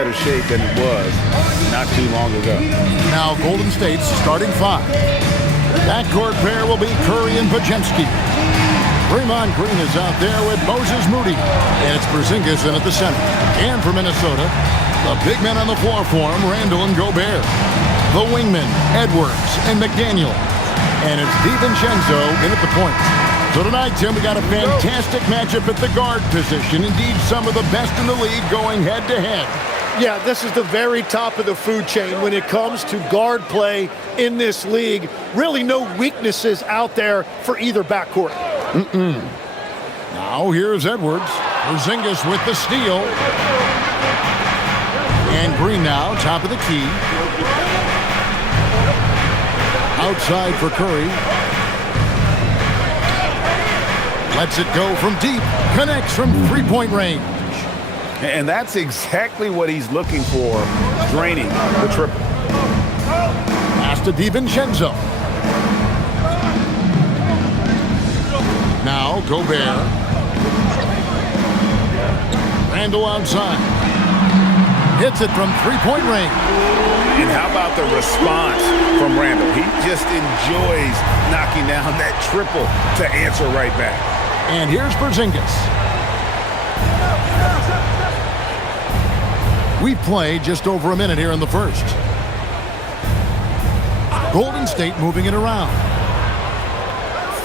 better shape than it was not too long ago. Now Golden State's starting five. Backcourt pair will be Curry and Podziemski. Draymond Green is out there with Moses Moody. And it's Porzingis in at the center. And for Minnesota, the big men on the floor for him, Randall and Gobert. The wingmen, Edwards and McDaniel. And it's DiVincenzo in at the point. So tonight, Tim, we got a fantastic matchup at the guard position. Indeed, some of the best in the league going head-to-head. Yeah, this is the very top of the food chain when it comes to guard play in this league. Really no weaknesses out there for either backcourt. Now here's Edwards. Porzingis with the steal. And Green now, top of the key. Outside for Curry. Lets it go from deep. Connects from three-point range. And that's exactly what he's looking for, draining the triple. Pass to DiVincenzo. Now Gobert. Randall outside. Hits it from three-point range. And how about the response from Randall? He just enjoys knocking down that triple to answer right back. And here's Porzingis. We've played just over a minute here in the first. Golden State moving it around.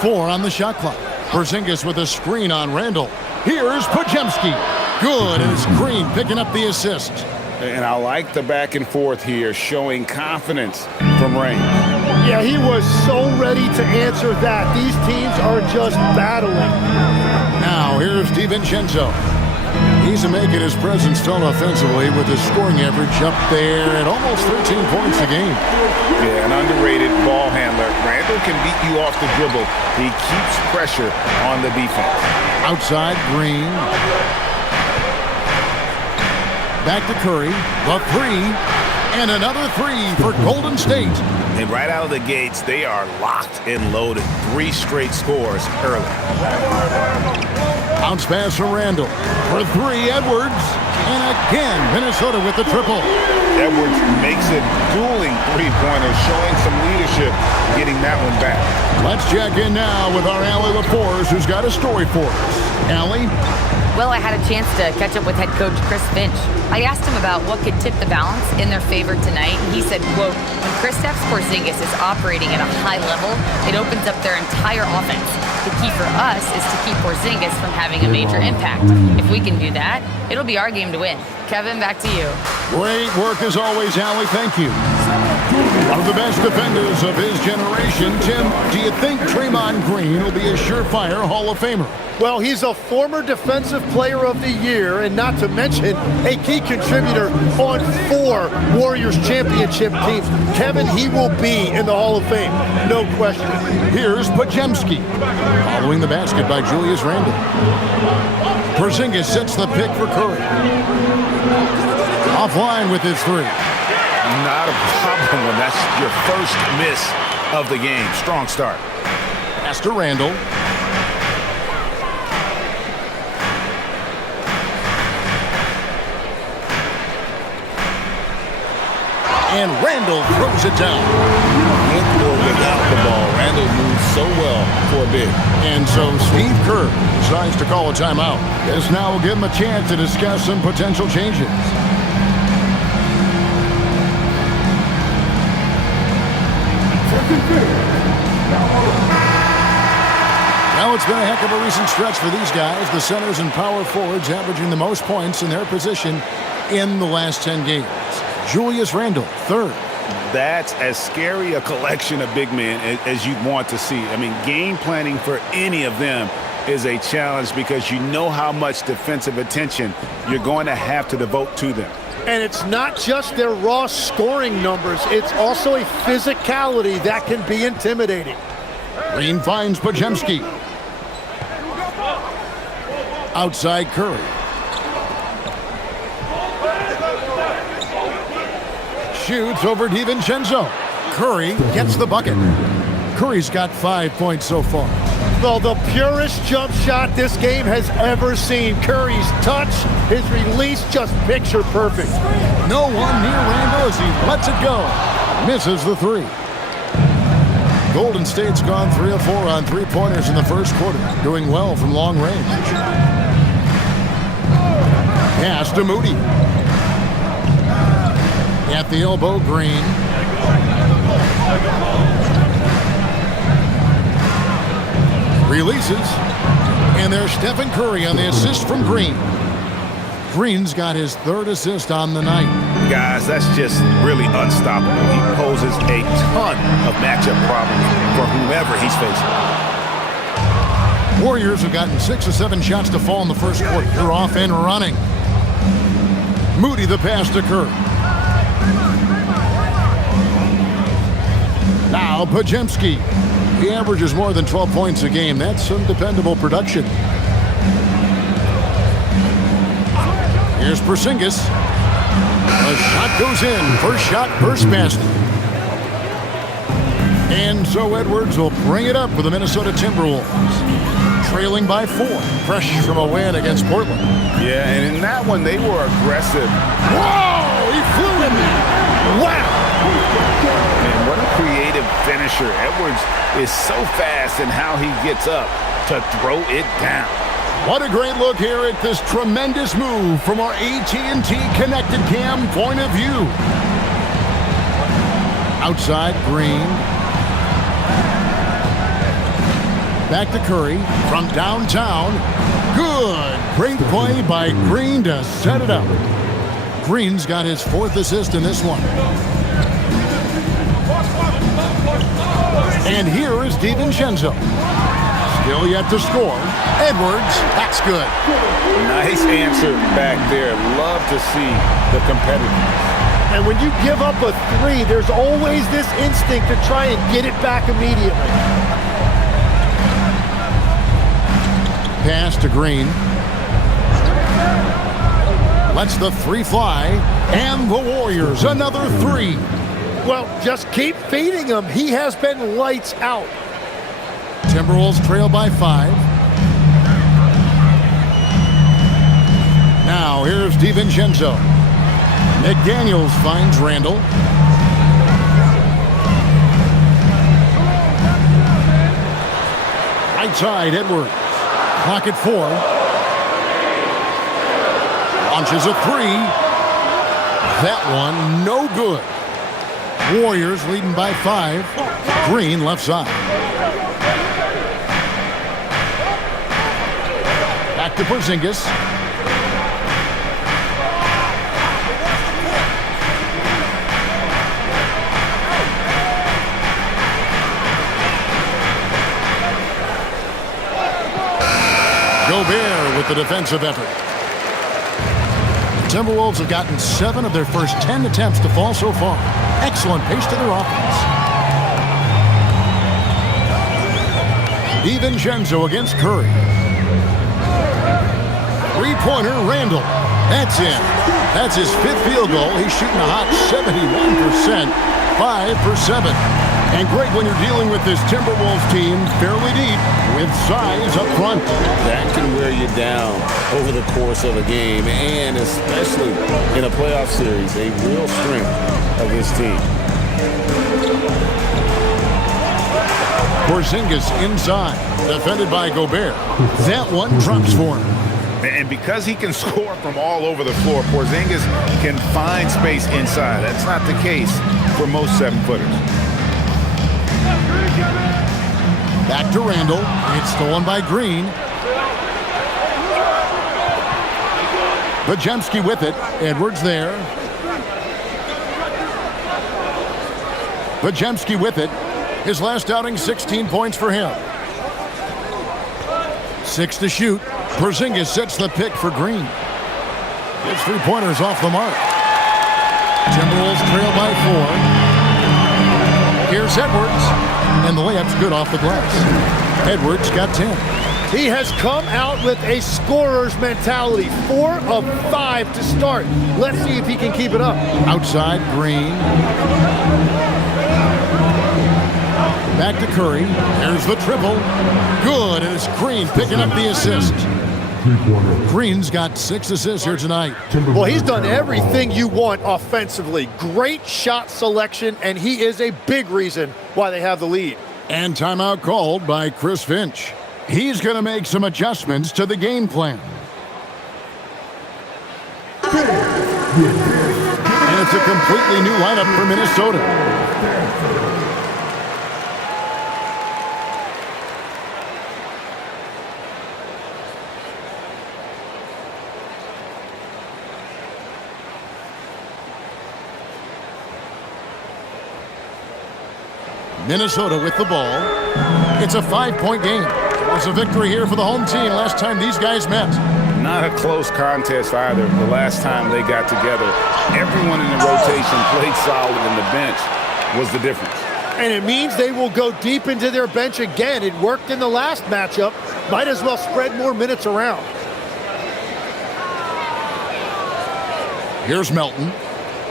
4 on the shot clock. Porzingis with a screen on Randall. Here's Podziemski. Good, and it's Green picking up the assist. And I like the back and forth here, showing confidence from Rain. Yeah, he was so ready to answer that. These teams are just battling. Now here's DiVincenzo. He's making his presence felt offensively with his scoring average up there at almost 13 points a game. Yeah, an underrated ball handler. Randall can beat you off the dribble. He keeps pressure on the defense. Outside, Green. Back to Curry. The three. And another three for Golden State. And right out of the gates, they are locked and loaded. 3 straight scores early. Bounce pass from Randall. For 3, Edwards. And again, Minnesota with the triple. Edwards makes it dueling three-pointers, showing some leadership, getting that one back. Let's check in now with our Allie LaForce, who's got a story for us. Allie? Well, I had a chance to catch up with head coach Chris Finch. I asked him about what could tip the balance in their favor tonight. He said, quote, when Kristaps Porzingis is operating at a high level, it opens up their entire offense. The key for us is to keep Porzingis from having a major impact. If we can do that, it'll be our game to win. Kevin, back to you. Great work as always, Allie. Thank you. One of the best defenders of his generation, Tim, do you think Draymond Green will be a surefire Hall of Famer? Well, he's a former Defensive Player of the Year, and not to mention a key contributor on 4 Warriors championship teams. Kevin, he will be in the Hall of Fame, no question. Here's Podziemski, following the basket by Julius Randle. Porzingis sets the pick for Curry. Offline with his 3. Not a problem when that's your first miss of the game. Strong start. Pass to Randall. And Randall throws it down. With or without the ball, Randall moves so well for a big. And so Steve Kerr decides to call a timeout. This now will give him a chance to discuss some potential changes. Now it's been a heck of a recent stretch for these guys. The centers and power forwards averaging the most points in their position in the last 10 games. Julius Randle, 3rd. That's as scary a collection of big men as you'd want to see. I mean, game planning for any of them is a challenge because you know how much defensive attention you're going to have to devote to them. And it's not just their raw scoring numbers. It's also a physicality that can be intimidating. Green finds Podziemski. Outside Curry. Shoots over DiVincenzo. Curry gets the bucket. Curry's got 5 points so far. Well, the purest jump shot this game has ever seen. Curry's touch, his release, just picture perfect. No one near Randall as he lets it go. Misses the three. Golden State's gone 3 of 4 on three-pointers in the first quarter, doing well from long range. Pass to Moody. At the elbow, Green. Releases. And there's Stephen Curry on the assist from Green. Green's got his third assist on the night. Guys, that's just really unstoppable. He poses a ton of matchup problems for whomever he's facing. Warriors have gotten 6 of 7 shots to fall in the first quarter. They're off and running. Moody the pass to Curry. Now Podziemski. He averages more than 12 points a game. That's some dependable production. Here's Porzingis. The shot goes in. First shot, first basket. And so Edwards will bring it up for the Minnesota Timberwolves. Trailing by 4. Fresh from a win against Portland. Yeah, and in that one, they were aggressive. Whoa! He flew in there. Wow! Man, what a creative finisher. Edwards is so fast in how he gets up to throw it down. What a great look here at this tremendous move from our AT&T Connected Cam point of view. Outside, Green. Back to Curry from downtown. Good. Great play by Green to set it up. Green's got his 4th assist in this one. And here is DiVincenzo. Still yet to score. Edwards, that's good. Nice answer back there. Love to see the competitiveness. And when you give up a 3, there's always this instinct to try and get it back immediately. Pass to Green. Lets the 3 fly. And the Warriors, another 3. Well, just keep feeding him. He has been lights out. Timberwolves trail by 5. Now here's DiVincenzo. McDaniels finds Randall. Right side, Edwards. Clock at 4. Launches a 3. That one no good. Warriors leading by 5. Green left side. Back to Porzingis. Gobert with the defensive effort. The Timberwolves have gotten 7 of their first 10 attempts to fall so far. Excellent pace to their offense. DiVincenzo against Curry. Three-pointer, Randall. That's in. That's his 5th field goal. He's shooting a hot 71%. 5 for 7. And great when you're dealing with this Timberwolves team fairly deep with size up front. That can wear you down over the course of a game, and especially in a playoff series, a real strength of this team. Porzingis inside, defended by Gobert. That one drops for him. And because he can score from all over the floor, Porzingis can find space inside. That's not the case for most 7-footers. Back to Randall. It's stolen by Green. Podziemski with it. Edwards there. Podziemski with it. His last outing, 16 points for him. 6 to shoot. Porzingis sets the pick for Green. His 3-pointers off the mark. Timberwolves trail by 4. Here's Edwards. And the layup's good off the glass. Edwards got 10. He has come out with a scorer's mentality. 4 of 5 to start. Let's see if he can keep it up. Outside, Green. Back to Curry. There's the triple. Good, and it's Green picking up the assist. Green's got 6 assists here tonight. Well, he's done everything you want offensively. Great shot selection, and he is a big reason why they have the lead. And timeout called by Chris Finch. He's going to make some adjustments to the game plan. And it's a completely new lineup for Minnesota. Minnesota with the ball. It's a 5-point game. It's a victory here for the home team last time these guys met. Not a close contest either. The last time they got together, everyone in the rotation played solid, and the bench was the difference. And it means they will go deep into their bench again. It worked in the last matchup. Might as well spread more minutes around. Here's Melton.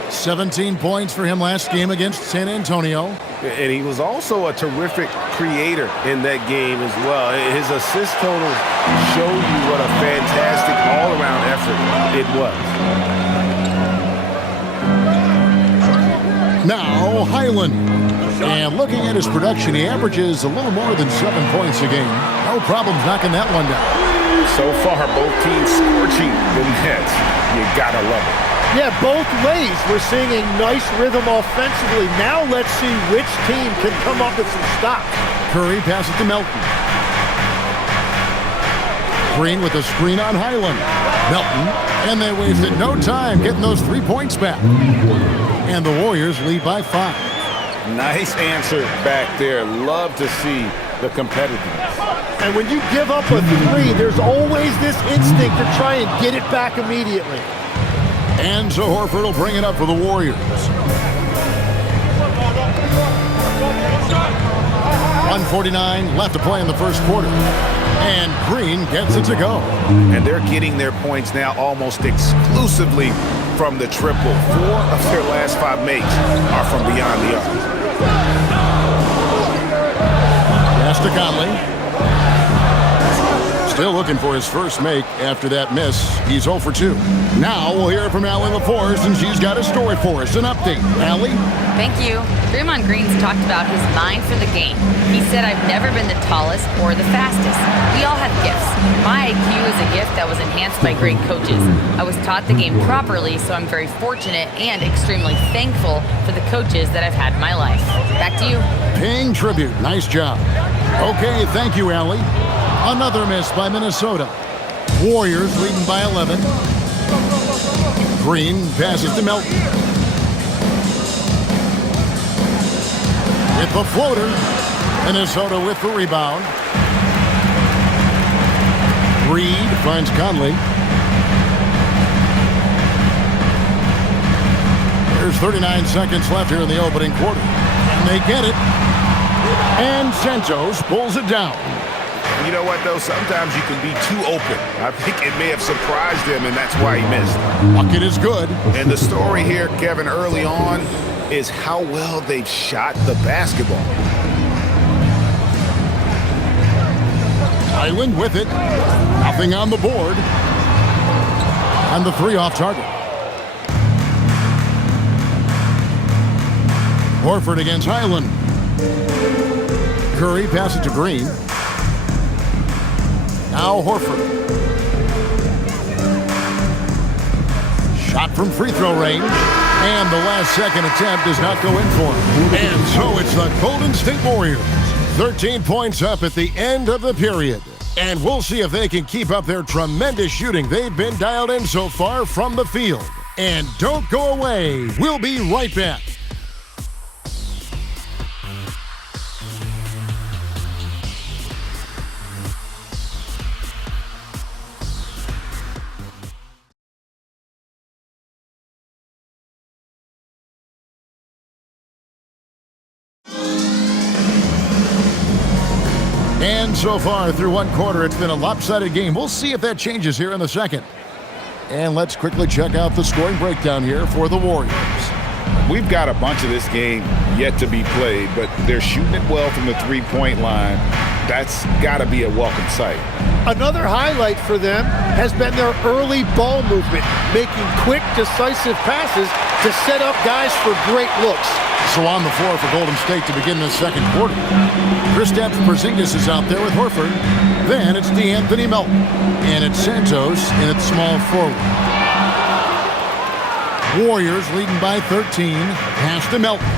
17 points for him last game against San Antonio. And he was also a terrific creator in that game as well. His assist total showed you what a fantastic all-around effort it was. Now Highland. And looking at his production, he averages a little more than 7 points a game. No problems knocking that one down. So far, both teams scorching the Nets. You gotta love it. Yeah, both ways. We're seeing a nice rhythm offensively. Now let's see which team can come up with some stops. Curry passes to Melton. Green with a screen on Highland. Melton, and they wasted no time getting those 3 points back. And the Warriors lead by 5. Nice answer back there. Love to see the competitiveness. And when you give up a 3, there's always this instinct to try and get it back immediately. And so Horford will bring it up for the Warriors. 1:49 left to play in the first quarter. And Green gets it to go. And they're getting their points now almost exclusively from the triple. 4 of their last 5 makes are from beyond the arc. Pass to Conley. Still looking for his first make after that miss. He's 0 for 2. Now we'll hear from Allie LaForce, and she's got a story for us. An update. Allie? Thank you. Draymond Green's talked about his mind for the game. He said, I've never been the tallest or the fastest. We all have gifts. My IQ is a gift that was enhanced by great coaches. I was taught the game properly, so I'm very fortunate and extremely thankful for the coaches that I've had in my life. Back to you. Paying tribute. Nice job. Okay, thank you, Allie. Another miss by Minnesota. Warriors leading by 11. Green passes to Melton. With the floater. Minnesota with the rebound. Reed finds Conley. There's 39 seconds left here in the opening quarter. And they get it. And Santos pulls it down. You know what, though? Sometimes you can be too open. I think it may have surprised him, and that's why he missed. Bucket is good. And the story here, Kevin, early on, is how well they've shot the basketball. Highland with it. Nothing on the board. And the 3 off target. Horford against Highland. Curry passes to Green. Now Horford. Shot from free throw range. And the last second attempt does not go in for him. And so it's the Golden State Warriors. 13 points up at the end of the period. And we'll see if they can keep up their tremendous shooting they've been dialed in so far from the field. And don't go away. We'll be right back. And so far through one quarter, it's been a lopsided game. We'll see if that changes here in the second. And let's quickly check out the scoring breakdown here for the Warriors. We've got a bunch of this game yet to be played, but they're shooting it well from the three-point line. That's got to be a welcome sight. Another highlight for them has been their early ball movement, making quick, decisive passes to set up guys for great looks. So on the floor for Golden State to begin the second quarter. Kristaps Porzingis is out there with Horford. Then it's DeAnthony Melton. And it's Santos in its small forward. Warriors leading by 13. Pass to Melton.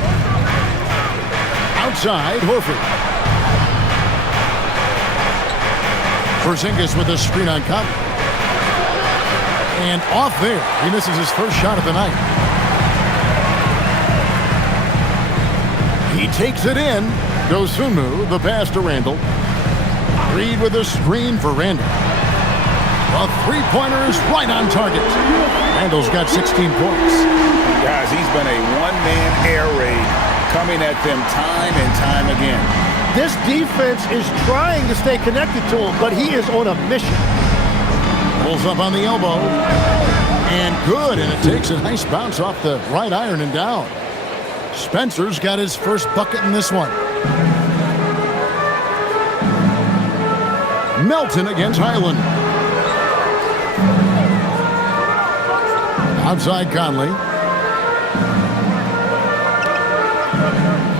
Outside, Horford. Porzingis with a screen on Conley. And off there. He misses his first shot of the night. He takes it in. Dosunmu, the pass to Randall. Reed with a screen for Randall. A three-pointer is right on target. Randall's got 16 points. Guys, he's been a one-man air raid coming at them time and time again. This defense is trying to stay connected to him, but he is on a mission. Pulls up on the elbow. And good, and it takes a nice bounce off the right iron and down. Spencer's got his first bucket in this one. Melton against Highland. Outside Conley.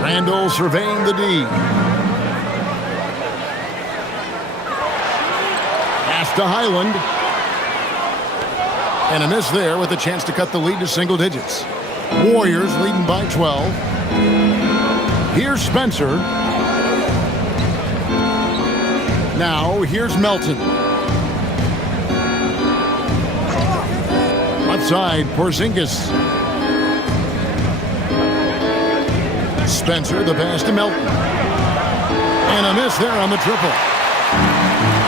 Randall surveying the D. Pass to Highland. And a miss there with a chance to cut the lead to single digits. Warriors leading by 12. Here's Spencer. Now here's Melton. Left side, Porzingis. Spencer, the pass to Melton. And a miss there on the triple.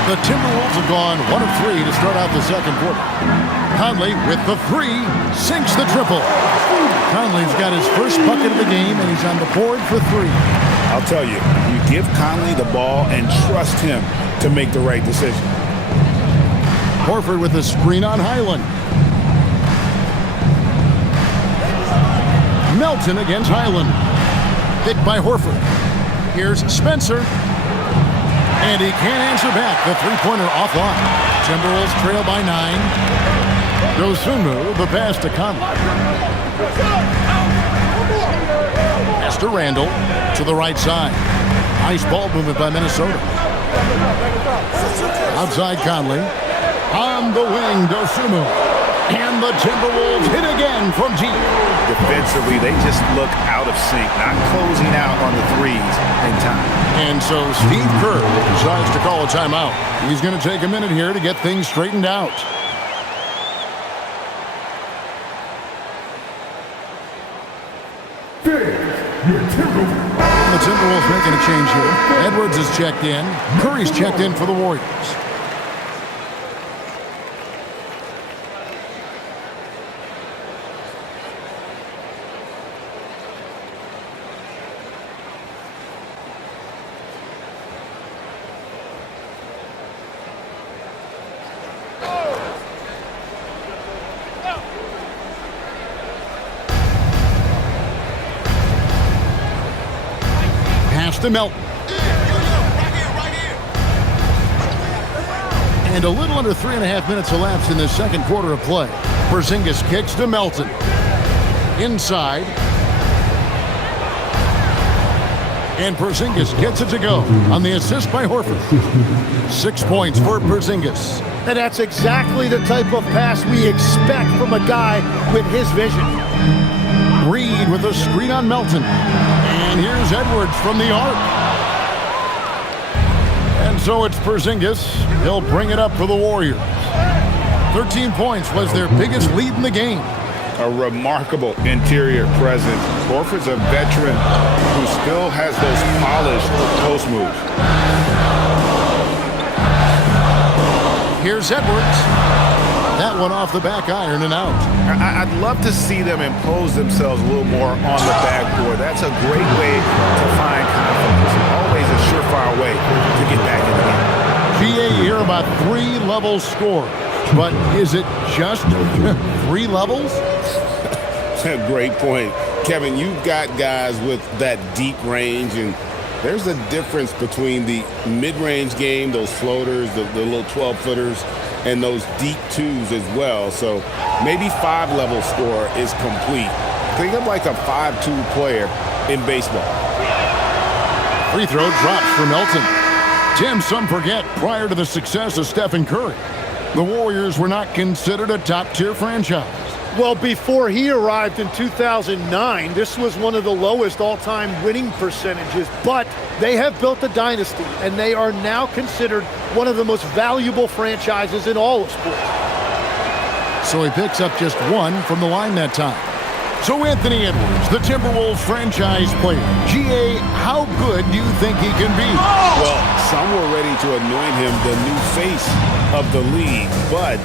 The Timberwolves have gone 1 of 3 to start out the second quarter. Conley with the three, sinks the triple. Conley's got his first bucket of the game, and he's on the board for 3. I'll tell you, you give Conley the ball and trust him to make the right decision. Horford with a screen on Highland. Melton against Highland. Hit by Horford. Here's Spencer. And he can't answer back. The three-pointer offline. Timberwolves trail by 9. Dosunmu, the pass to Conley. Pass to Randall to the right side. Nice ball movement by Minnesota. Outside Conley. On the wing, Dosunmu. And the Timberwolves hit again from deep. Defensively, they just look out of sync, not closing out on the threes in time. And so Steve Kerr decides to call a timeout. He's going to take a minute here to get things straightened out. The Timberwolves making a change here. Edwards is checked in. Curry's checked in for the Warriors. To Melton. And a little under 3.5 minutes elapsed in the second quarter of play. Porzingis kicks to Melton. Inside. And Porzingis gets it to go on the assist by Horford. 6 points for Porzingis. And that's exactly the type of pass we expect from a guy with his vision. Reed with a screen on Melton. And here's Edwards from the arc. And so it's Porzingis. He'll bring it up for the Warriors. 13 points was their biggest lead in the game. A remarkable interior presence. Horford's a veteran who still has those polished post moves. Here's Edwards. That one off the back iron and out. I'd love to see them impose themselves a little more on the backboard. That's a great way to find confidence. Always a surefire way to get back in the game. GA here about 3 level score. But is it just 3 levels? Great point. Kevin, you've got guys with that deep range, and there's a difference between the mid-range game, those floaters, the little 12-footers, and those deep twos as well. So maybe 5-level score is complete. Think of like a 5-2 player in baseball. Free throw drops for Melton. Tim, some forget, prior to the success of Stephen Curry, the Warriors were not considered a top-tier franchise. Well, before he arrived in 2009, this was one of the lowest all-time winning percentages, but they have built a dynasty, and they are now considered one of the most valuable franchises in all of sports. So he picks up just one from the line that time. So Anthony Edwards, the Timberwolves franchise player. GA, how good do you think he can be? Well, some were ready to anoint him the new face of the league, but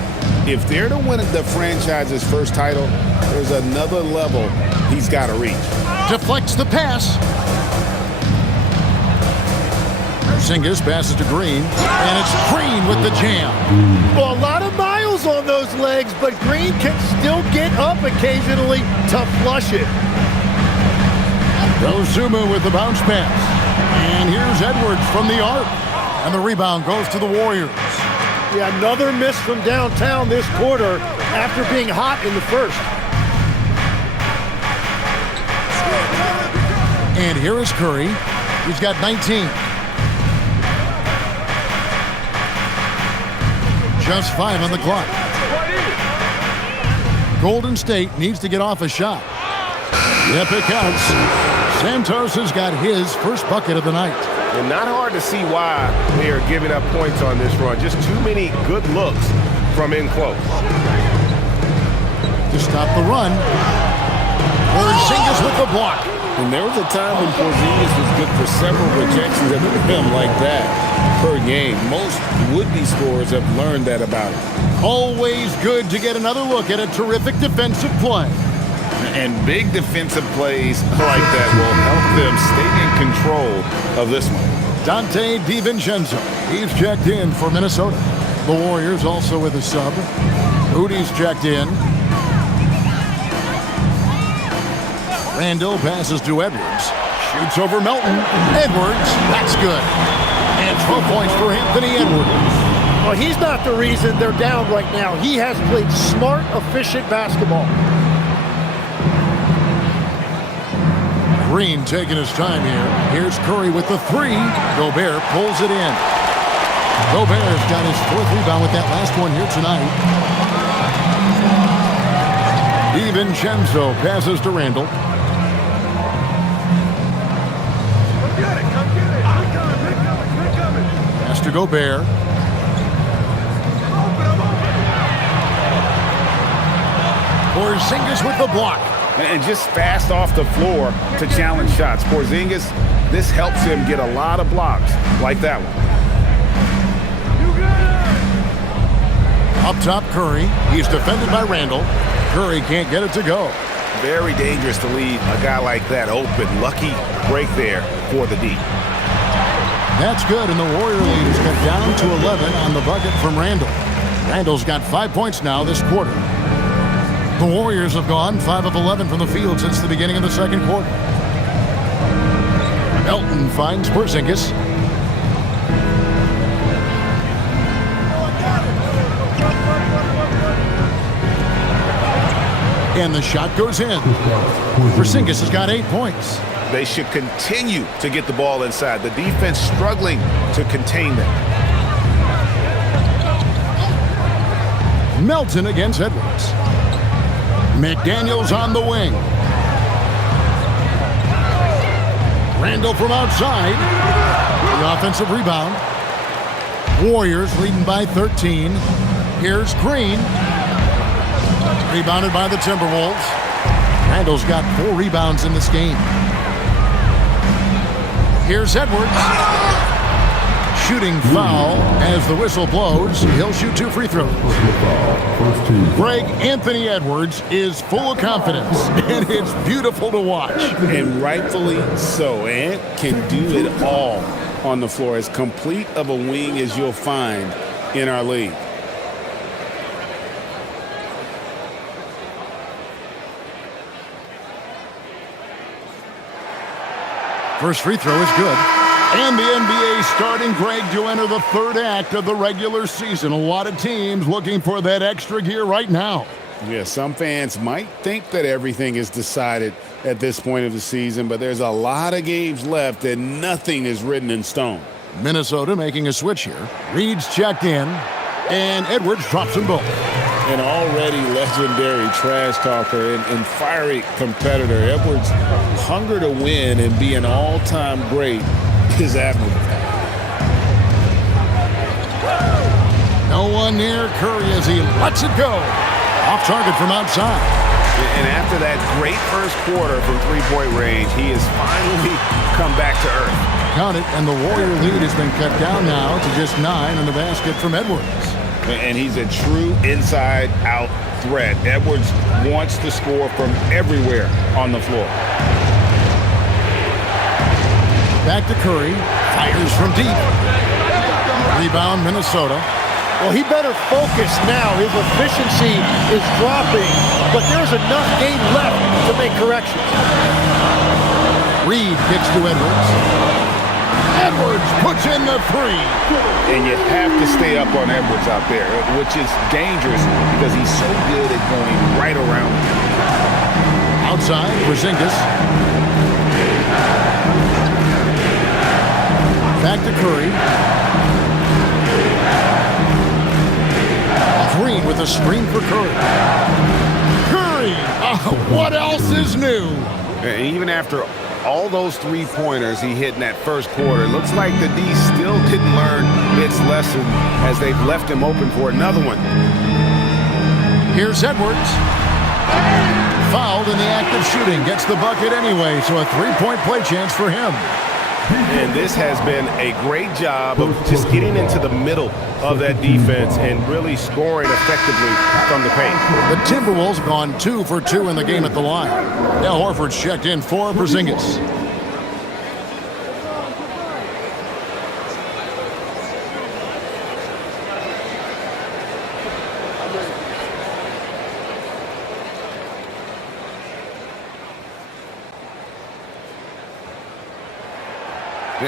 if they're to win the franchise's first title, there's another level he's got to reach. Deflects the pass. Porzingis passes to Green, and it's Green with the jam. Well, a lot of miles on those legs, but Green can still get up occasionally to flush it. Dozuma with the bounce pass. And here's Edwards from the arc. And the rebound goes to the Warriors. Yeah, another miss from downtown this quarter after being hot in the first. And here is Curry. He's got 19. Just 5 on the clock. Golden State needs to get off a shot. Yep, it counts. Santos has got his first bucket of the night. And not hard to see why they are giving up points on this run. Just too many good looks from in close. To stop the run. Porzingis with the block. And there was a time when Porzingis was good for several rejections at the rim like that per game. Most would-be scorers have learned that about him. Always good to get another look at a terrific defensive play. And big defensive plays like that will help them stay in control of this one. Dante DiVincenzo. He's checked in for Minnesota. The Warriors also with a sub. Moody's checked in. Randall passes to Edwards. Shoots over Melton. Edwards. That's good. And 12 points for Anthony Edwards. Well, he's not the reason they're down right now. He has played smart, efficient basketball. Green taking his time here. Here's Curry with the three. Gobert pulls it in. Gobert's got his fourth rebound with that last one here tonight. DiVincenzo passes to Randall. Pass to Gobert. Porzingis with the block. And just fast off the floor to challenge shots. Porzingis, this helps him get a lot of blocks like that one. Up top, Curry. He's defended by Randall. Curry can't get it to go. Very dangerous to leave a guy like that open. Lucky break there for the D. That's good, and the Warrior lead is cut down to 11 on the bucket from Randall. Randall's got 5 points now this quarter. The Warriors have gone 5 of 11 from the field since the beginning of the second quarter. Melton finds Porzingis. And the shot goes in. Porzingis has got 8 points. They should continue to get the ball inside. The defense struggling to contain them. Melton against Edwards. McDaniels on the wing. Randall from outside. The offensive rebound. Warriors leading by 13. Here's Green. Rebounded by the Timberwolves. Randall's got 4 rebounds in this game. Here's Edwards. Shooting foul as the whistle blows. He'll shoot 2 free throws. Greg, Anthony Edwards is full of confidence, and it's beautiful to watch. And rightfully so. Ant can do it all on the floor. As complete of a wing as you'll find in our league. First free throw is good. And the NBA starting break to enter the third act of the regular season. A lot of teams looking for that extra gear right now. Yeah, some fans might think that everything is decided at this point of the season, but there's a lot of games left and nothing is written in stone. Minnesota making a switch here. Reed's checked in, and Edwards drops them both. An already legendary trash talker and fiery competitor, Edwards' hunger to win and be an all-time great is admirable. No one near Curry as he lets it go. Off target from outside. And after that great first quarter from three-point range, he has finally come back to earth. Count it, and the Warrior lead has been cut down now to just 9 on the basket from Edwards. And he's a true inside-out threat. Edwards wants to score from everywhere on the floor. Back to Curry. Fires from deep. Rebound, Minnesota. Well, he better focus now. His efficiency is dropping, but there's enough game left to make corrections. Reed kicks to Edwards. Edwards puts in the three. And you have to stay up on Edwards out there, which is dangerous because he's so good at going right around. Outside, Porzingis. Back to Curry. Green with a screen for Curry. Curry! What else is new? And even after all those three-pointers he hit in that first quarter, it looks like the D still didn't learn its lesson as they've left him open for another one. Here's Edwards. Fouled in the act of shooting. Gets the bucket anyway, so a three-point play chance for him. And this has been a great job of just getting into the middle of that defense and really scoring effectively from the paint. The Timberwolves have gone 2 for 2 in the game at the line. Al Horford's checked in for Porzingis.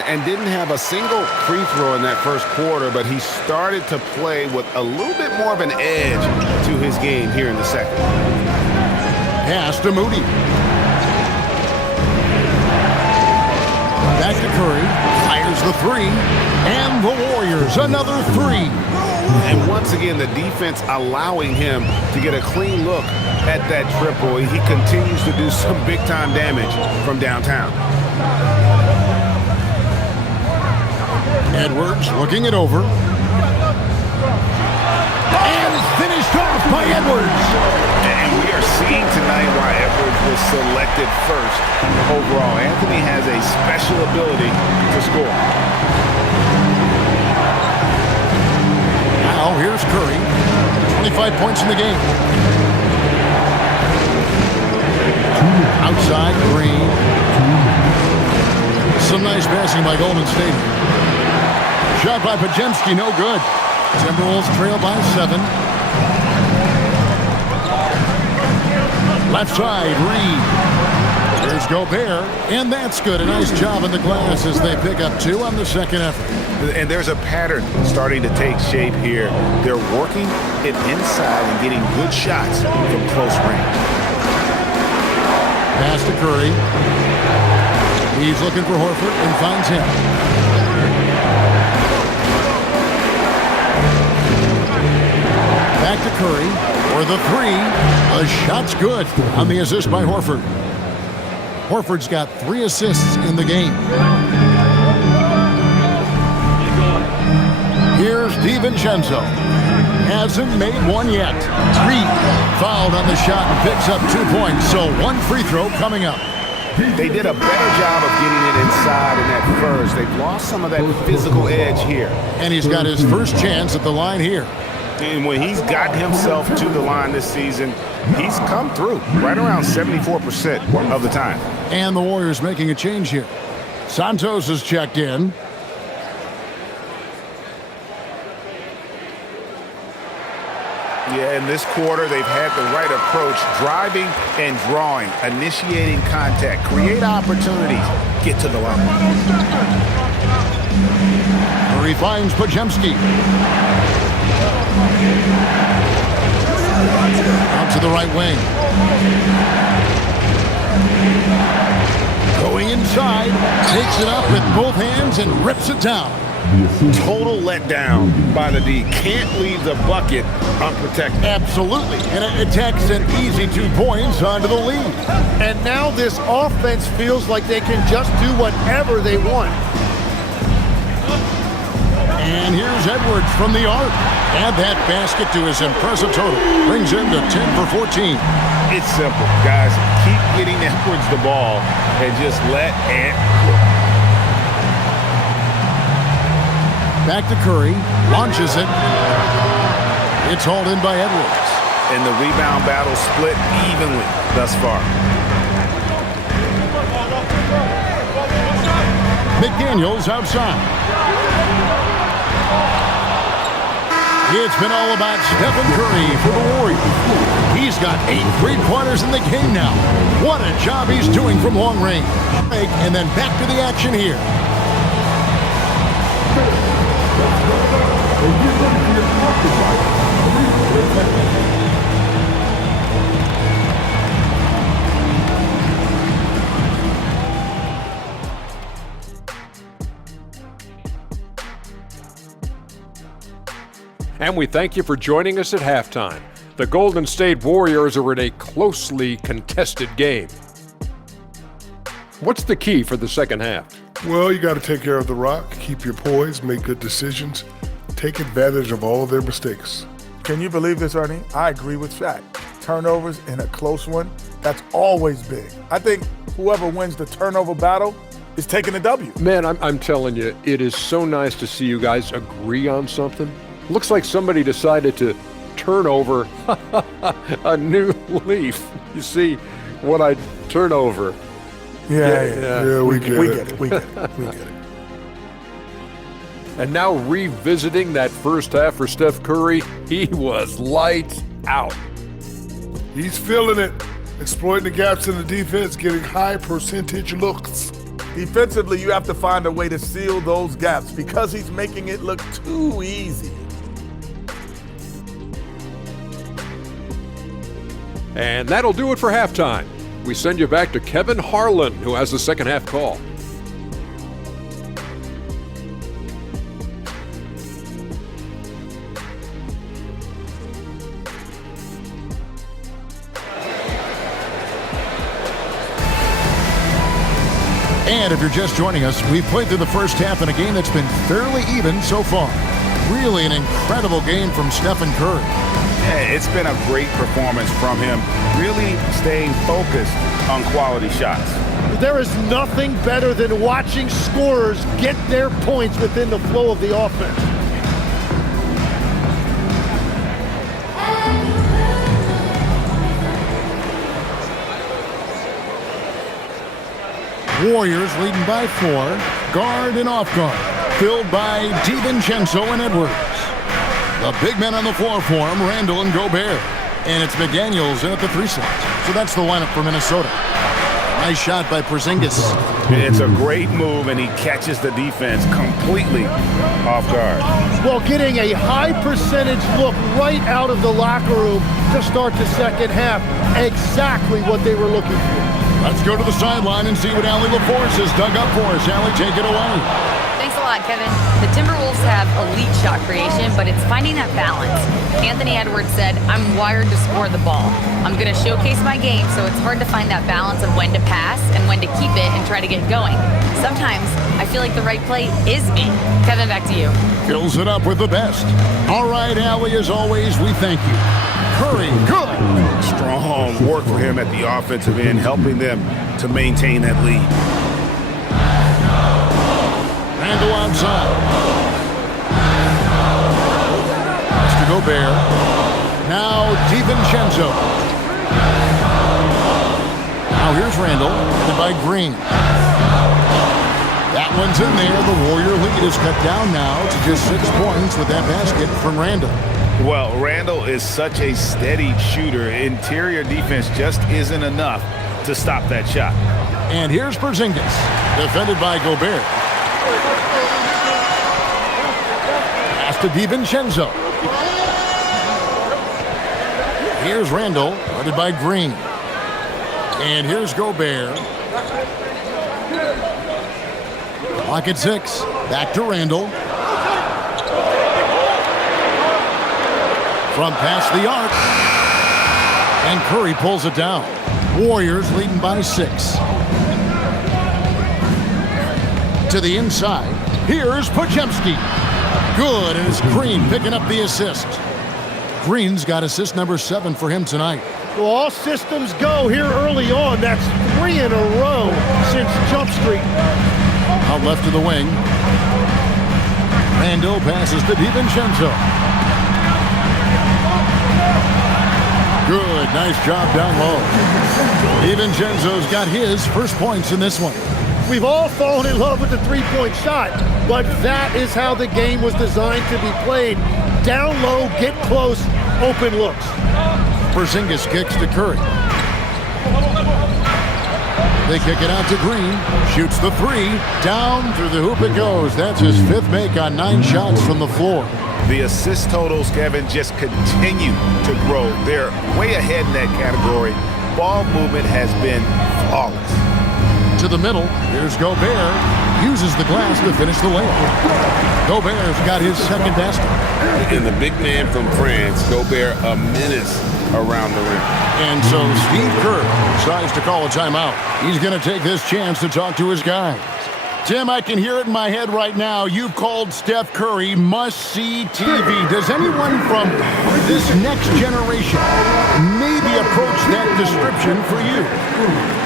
And didn't have a single free throw in that first quarter, but he started to play with a little bit more of an edge to his game here in the second. Pass to Moody. Back to Curry. Fires the three. And the Warriors, another three. And once again, the defense allowing him to get a clean look at that triple. He continues to do some big-time damage from downtown. Edwards looking it over. And it's finished off by Edwards. And we are seeing tonight why Edwards was selected first overall. Anthony has a special ability to score. Now here's Curry. 25 points in the game. Outside, Green. Some nice passing by Golden State. Shot by Podziemski, no good. Timberwolves trail by 7. Left side, Reed. There's Gobert, and that's good. A nice job in the glass as they pick up 2 on the second effort. And there's a pattern starting to take shape here. They're working it inside and getting good shots from close range. Pass to Curry. He's looking for Horford and finds him. Back to Curry for the three. The shot's good on the assist by Horford. Horford's got 3 assists in the game. Here's DiVincenzo. Hasn't made one yet. Reed fouled on the shot and picks up 2 points. So 1 free throw coming up. They did a better job of getting it inside in that first. They've lost some of that physical edge here. And he's got his first chance at the line here. And when he's gotten himself to the line this season, he's come through right around 74% of the time. And the Warriors making a change here. Santos is checked in. Yeah, in this quarter, they've had the right approach, driving and drawing, initiating contact, create opportunities, get to the line. Murray finds Pajemski. Out to the right wing. Going inside, takes it up with both hands and rips it down. Total letdown by the D. Can't leave the bucket unprotected. Absolutely, and it takes an easy 2 points onto the lead. And now this offense feels like they can just do whatever they want. And here's Edwards from the arc. Add that basket to his impressive total. Brings him to 10 for 14. It's simple, guys. Keep getting Edwards the ball and just let Ant cook. Back to Curry, launches it. It's hauled in by Edwards. And the rebound battle split evenly thus far. McDaniels outside. It's been all about Stephen Curry for the Warriors. He's got 8 3-pointers in the game now. What a job he's doing from long range. And then back to the action here. And we thank you for joining us at halftime. The Golden State Warriors are in a closely contested game. What's the key for the second half? Well, you got to take care of the rock, keep your poise, make good decisions, take advantage of all of their mistakes. Can you believe this, Ernie? I agree with Shaq. Turnovers in a close one, that's always big. I think whoever wins the turnover battle is taking the W. Man, I'm telling you, it is so nice to see you guys agree on something. Looks like somebody decided to turn over a new leaf. You see what I turn over. Yeah, we get it. We get it. And now revisiting that first half for Steph Curry, he was lights out. He's feeling it, exploiting the gaps in the defense, getting high percentage looks. Defensively, you have to find a way to seal those gaps because he's making it look too easy. And that'll do it for halftime. We send you back to Kevin Harlan, who has the second half call. And if you're just joining us, we've played through the first half in a game that's been fairly even so far. Really an incredible game from Stephen Curry. Yeah, it's been a great performance from him, really staying focused on quality shots. There is nothing better than watching scorers get their points within the flow of the offense. Warriors leading by 4. Guard and off guard. Filled by DiVincenzo and Edwards. The big men on the floor for him, Randall and Gobert. And it's McDaniels in at the 3 slot. So that's the lineup for Minnesota. Nice shot by Porzingis. It's a great move, and he catches the defense completely off guard. Well, getting a high percentage look right out of the locker room to start the second half. Exactly what they were looking for. Let's go to the sideline and see what Allie LaForce has dug up for us. Allie, take it away. Thanks a lot, Kevin. The Timberwolves have elite shot creation, but it's finding that balance. Anthony Edwards said, "I'm wired to score the ball. I'm going to showcase my game, so it's hard to find that balance of when to pass and when to keep it and try to get going. Sometimes I feel like the right play is me." Kevin, back to you. Fills it up with the best. All right, Allie, as always, we thank you. Curry, good. Strong work for him at the offensive end, helping them to maintain that lead. Randall outside. It's to Gobert. Now DiVincenzo. Now here's Randall, and by Green. That one's in there. The Warrior lead is cut down now to just 6 points with that basket from Randall. Well, Randall is such a steady shooter. Interior defense just isn't enough to stop that shot. And here's Porzingis, defended by Gobert. Pass to DiVincenzo. Here's Randall, guarded by Green. And here's Gobert. Clock at 6. Back to Randall. From past the arc. And Curry pulls it down. Warriors leading by 6. To the inside. Here's Podziemski. Good, and it's Green picking up the assist. Green's got assist number 7 for him tonight. Well, all systems go here early on. That's 3 in a row since Jump Street. Out left to the wing. Randall passes to DiVincenzo. Good, nice job down low. DiVincenzo's got his first points in this one. We've all fallen in love with the three-point shot, but that is how the game was designed to be played. Down low, get close, open looks. Porzingis kicks to Curry. They kick it out to Green. Shoots the 3. Down through the hoop it goes. That's his 5th make on 9 shots from the floor. The assist totals, Kevin, just continue to grow. They're way ahead in that category. Ball movement has been flawless. To the middle, here's Gobert. Uses the glass to finish the layup. Gobert's got his second basket. And the big man from France, Gobert, a menace around the rim. And so Steve Kerr decides to call a timeout. He's going to take this chance to talk to his guys. Tim, I can hear it in my head right now. You've called Steph Curry must-see TV. Does anyone from this next generation maybe approach that description for you?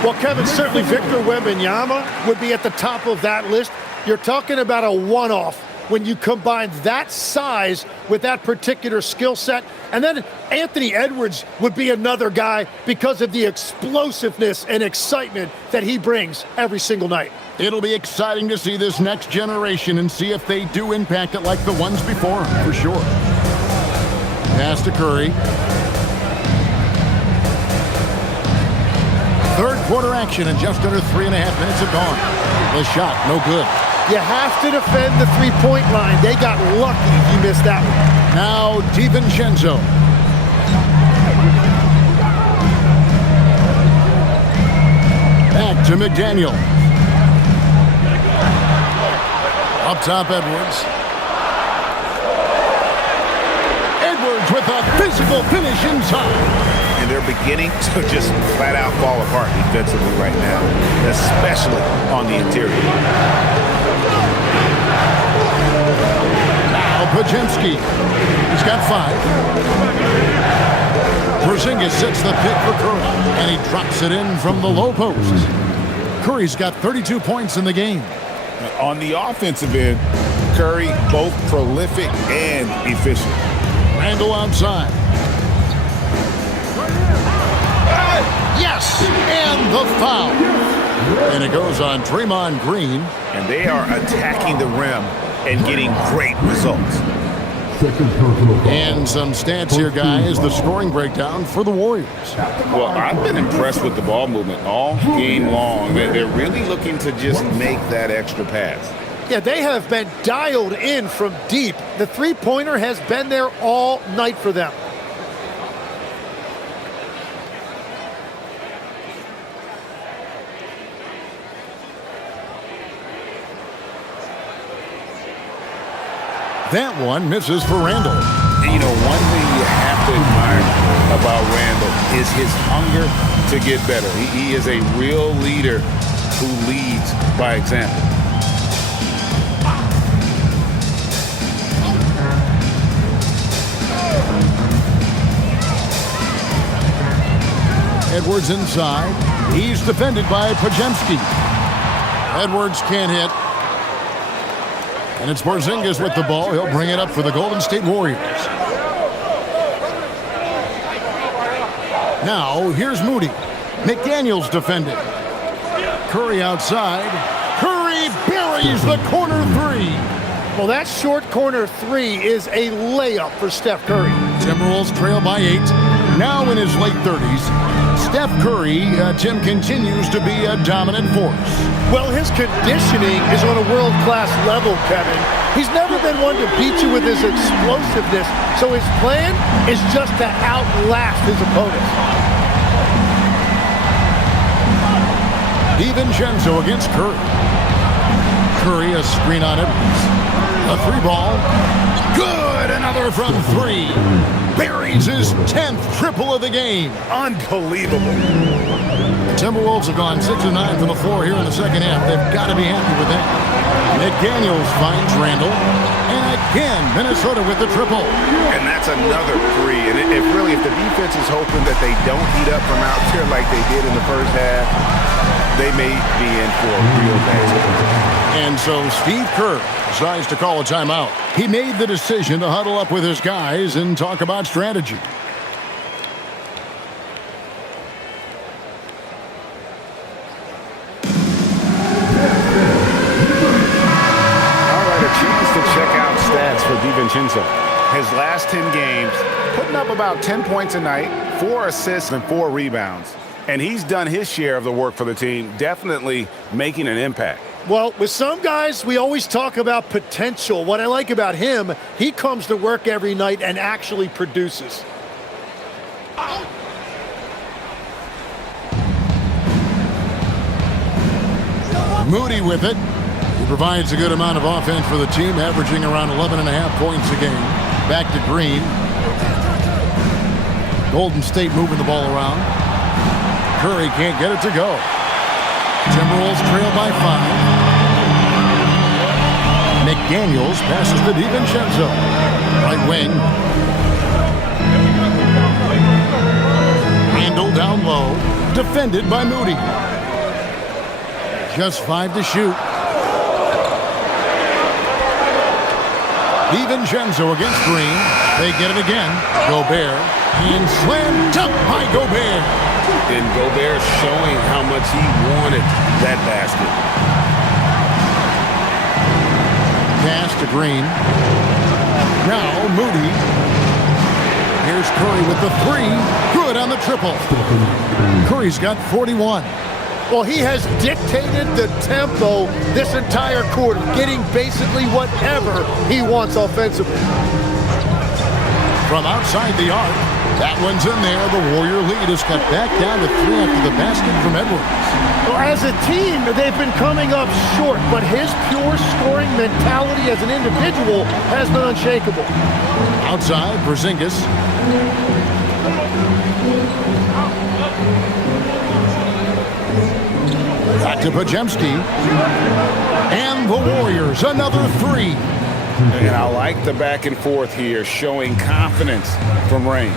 Well, Kevin, certainly Victor Wembanyama would be at the top of that list. You're talking about a one-off when you combine that size with that particular skill set. And then Anthony Edwards would be another guy because of the explosiveness and excitement that he brings every single night. It'll be exciting to see this next generation and see if they do impact it like the ones before, for sure. Pass to Curry. Third quarter action and just under 3.5 minutes have gone. The shot, no good. You have to defend the three-point line. They got lucky if you missed that one. Now DiVincenzo. Back to McDaniel. Up top, Edwards. Edwards with a physical finish inside. And they're beginning to just flat out fall apart defensively right now, especially on the interior. Now Podziemski. He's got 5. Porzingis sets the pick for Curry, and he drops it in from the low post. Curry's got 32 points in the game. On the offensive end, Curry both prolific and efficient. Randall outside. Yes, and the foul. And it goes on Draymond Green. And they are attacking the rim and getting great results. And some stats here, guys. The scoring breakdown for the Warriors. Well, I've been impressed with the ball movement all game long. They're really looking to just make that extra pass. Yeah, they have been dialed in from deep. The three-pointer has been there all night for them. That one misses for Randall. And, you know, one thing you have to admire about Randall is his hunger to get better. He is a real leader who leads by example. Edwards inside. He's defended by Podziemski. Edwards can't hit. And it's Porzingis with the ball. He'll bring it up for the Golden State Warriors. Now, here's Moody. McDaniel's defended. Curry outside. Curry buries the corner 3. Well, that short corner three is a layup for Steph Curry. Timberwolves trail by 8. Now in his late 30s, Steph Curry, Tim, continues to be a dominant force. Well, his conditioning is on a world-class level, Kevin. He's never been one to beat you with his explosiveness, so his plan is just to outlast his opponents. DiVincenzo against Curry. Curry, a screen on Edwards. A 3-ball. Good! Another from 3. Buries his 10th triple of the game. Unbelievable. The Timberwolves have gone 6 of 9 from the floor here in the second half. They've got to be happy with that. McDaniels finds Randall. And again, Minnesota with the triple. And that's another 3. And if the defense is hoping that they don't heat up from out there like they did in the first half, they may be in for a real bad. And so Steve Kerr decides to call a timeout. He made the decision to huddle up with his guys and talk about strategy. All right, a chance to check out stats for DiVincenzo. His last 10 games, putting up about 10 points a night, 4 assists and 4 rebounds. And he's done his share of the work for the team, definitely making an impact. Well, with some guys, we always talk about potential. What I like about him, he comes to work every night and actually produces. Moody with it. He provides a good amount of offense for the team, averaging around 11.5 points a game. Back to Green. Golden State moving the ball around. Curry can't get it to go. Timberwolves trail by 5. McDaniels passes to DiVincenzo. Right wing. Randall down low. Defended by Moody. Just 5 to shoot. DiVincenzo against Green. They get it again. Gobert. And slam dunk by Gobert. And Gobert showing how much he wanted that basket. Pass to Green. Now Moody. Here's Curry with the 3. Good on the triple. Curry's got 41. Well, he has dictated the tempo this entire quarter, getting basically whatever he wants offensively. From outside the arc, that one's in there. The Warrior lead is cut back down to 3 after the basket from Edwards. Well, as a team, they've been coming up short, but his pure scoring mentality as an individual has been unshakable. Outside, Porzingis. Back to Podziemski. And the Warriors, another 3. And I like the back and forth here, showing confidence from range.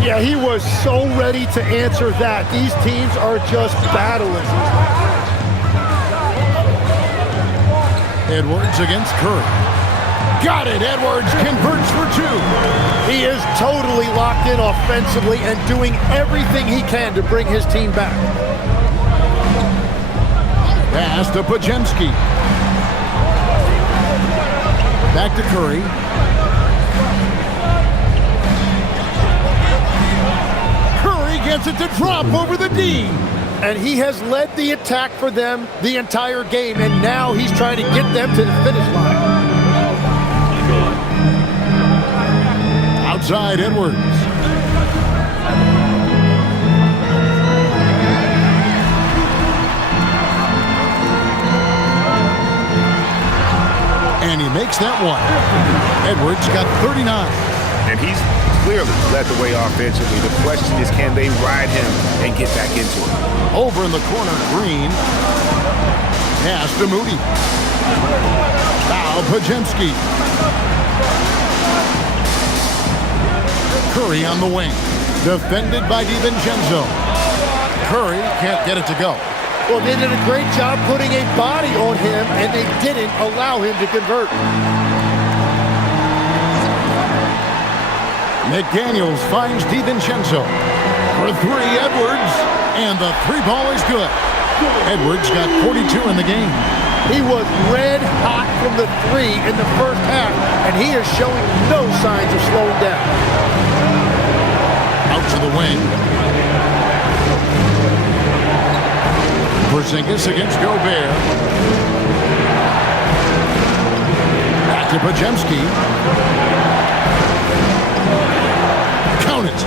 Yeah, he was so ready to answer that. These teams are just battling. Edwards against Curry. Got it. Edwards converts for 2. He is totally locked in offensively and doing everything he can to bring his team back. Pass to Podziemski. Back to Curry. Curry gets it to drop over the D. And he has led the attack for them the entire game, and now he's trying to get them to the finish line. Outside Edwards. And he makes that one. Edwards got 39. And he's clearly led the way offensively. The question is, can they ride him and get back into it? Over in the corner, Green. Pass to Moody. Now Podziemski. Curry on the wing. Defended by DiVincenzo. Curry can't get it to go. Well, they did a great job putting a body on him, and they didn't allow him to convert. McDaniels finds DiVincenzo. For 3, Edwards. And the 3-ball is good. Edwards got 42 in the game. He was red hot from the three in the first half, and he is showing no signs of slowing down. Out to the wing. Porzingis against Gobert. Back to Podziemski. Count it.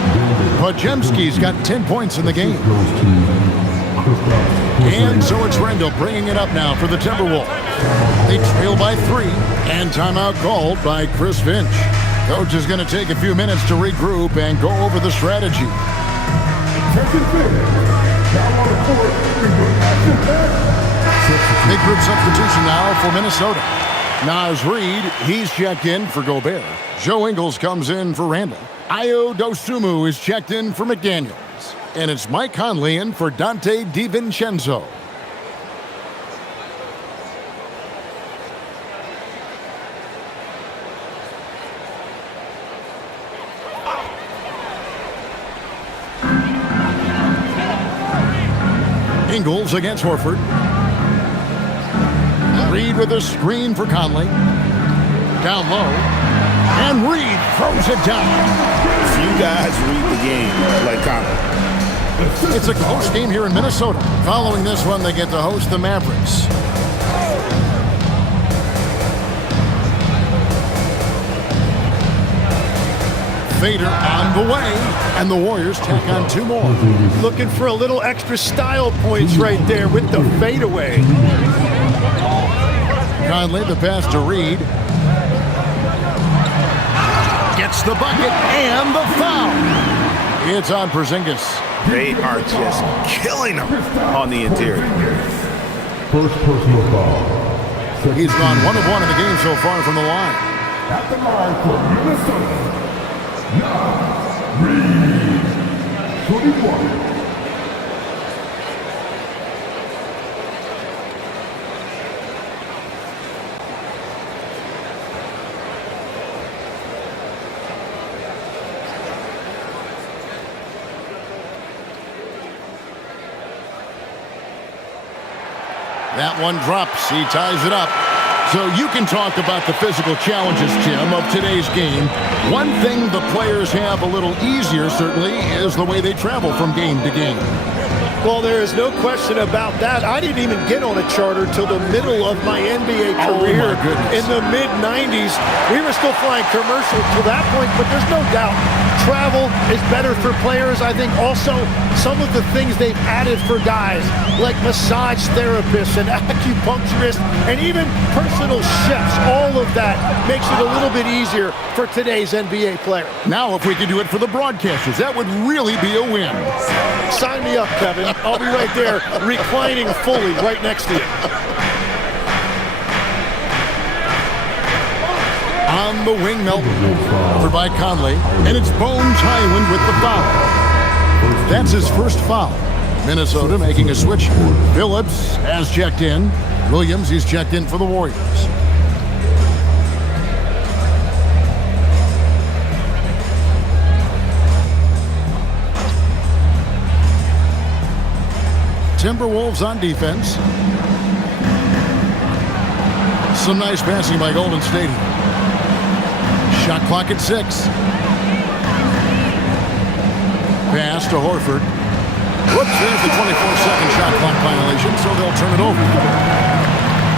Podziemski's got 10 points in the game. And so it's Randall bringing it up now for the Timberwolves. They trail by 3, and timeout called by Chris Finch. Coach is going to take a few minutes to regroup and go over the strategy. Big group substitution now for Minnesota. Naz Reid, he's checked in for Gobert. Joe Ingles comes in for Randall. Ayo Dosunmu is checked in for McDaniels. And it's Mike Conley in for Dante DiVincenzo. Ingles against Horford. Reid with a screen for Conley. Down low. And Reid throws it down. Few guys read the game like Conley. It's a close game here in Minnesota. Following this one, they get to host the Mavericks. Fader on the way, and the Warriors tack on 2 more. Looking for a little extra style points right there with the fadeaway. Conley, the pass to Reid. Gets the bucket and the foul. It's on Porzingis. They are just killing them on the interior. First personal foul. He's gone 1 of 1 in the game so far from the line. At the line for Minnesota, Naz Reid. 21. That one drops. He ties it up. So you can talk about the physical challenges, Tim, of today's game. One thing the players have a little easier, certainly, is the way they travel from game to game. Well, there is no question about that. I didn't even get on a charter till the middle of my NBA career. My goodness. In the mid-90s. We were still flying commercial to that point, but there's no doubt travel is better for players. I think also some of the things they've added for guys, like massage therapists and acupuncturists and even personal chefs, all of that makes it a little bit easier for today's NBA player. Now, if we could do it for the broadcasters, that would really be a win. Sign me up, Kevin. I'll be right there reclining fully right next to you. On the wing, Melton. Over by Conley. And it's Bones Highland with the foul. That's his first foul. Minnesota making a switch. Phillips has checked in. Williams, he's checked in for the Warriors. Timberwolves on defense. Some nice passing by Golden State. Shot clock at 6. Pass to Horford. Whoops, there's the 24-second shot clock violation, so they'll turn it over.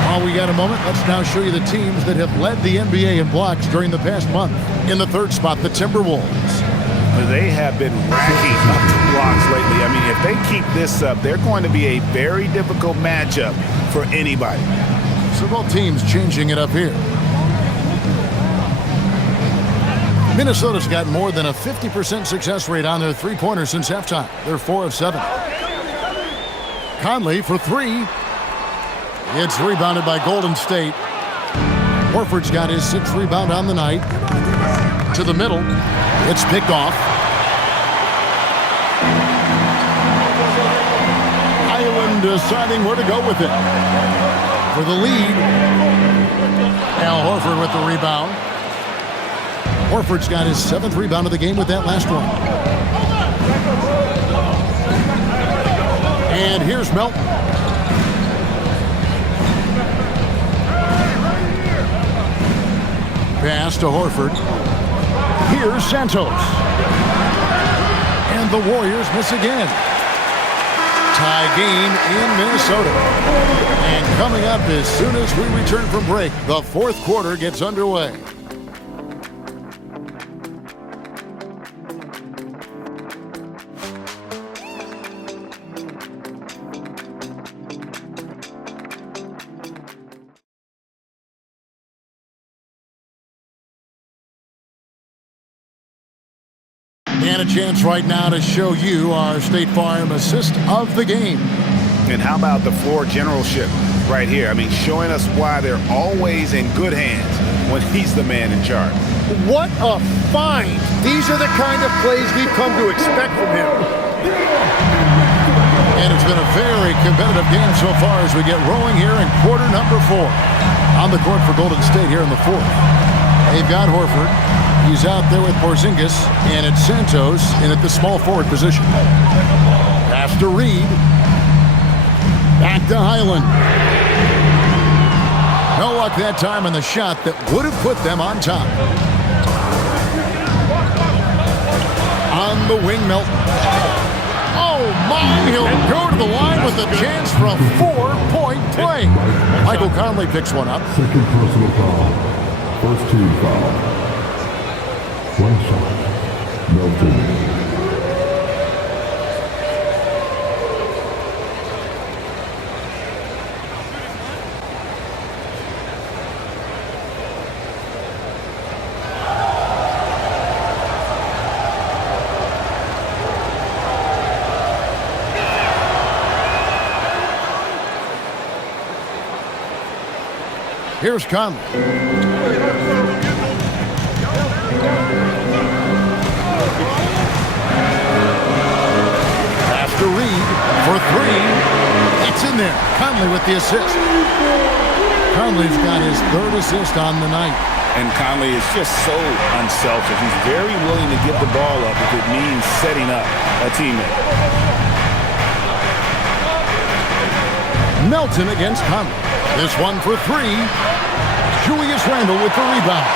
While we got a moment, let's now show you the teams that have led the NBA in blocks during the past month. In the 3rd spot, the Timberwolves. They have been racking up the blocks lately. I mean, if they keep this up, they're going to be a very difficult matchup for anybody. So both teams changing it up here. Minnesota's got more than a 50% success rate on their three-pointers since halftime. They're 4 of 7. Conley for 3. It's rebounded by Golden State. Horford's got his 6th rebound on the night. To the middle. It's picked off. Highland deciding where to go with it. For the lead. Al Horford with the rebound. Horford's got his 7th rebound of the game with that last one. And here's Melton. pass to Horford. Here's Santos. And the Warriors miss again. Tie game in Minnesota. And coming up as soon as we return from break, the fourth quarter gets underway. And a chance right now to show you our State Farm assist of the game. And how about the floor generalship right here? I mean, showing us why they're always in good hands when he's the man in charge. What a find. These are the kind of plays we've come to expect from him. And it's been a very competitive game so far as we get rolling here in quarter number 4. On the court for Golden State here in the fourth. They've got Horford. He's out there with Porzingis, and it's Santos in at the small forward position. Pass to Reed. Back to Highland. No luck that time on the shot that would have put them on top. On the wing, Melton. Oh, my! He'll go to the line with a chance for a 4-point play. Michael Conley picks one up. Second personal foul. First team foul. One shot. Melton. Here's Conley. Pass to Reed for 3. It's in there. Conley with the assist. Conley's got his 3rd assist on the night. And Conley is just so unselfish. He's very willing to give the ball up if it means setting up a teammate. Melton against Conley. This one for 3. Julius Randle with the rebound.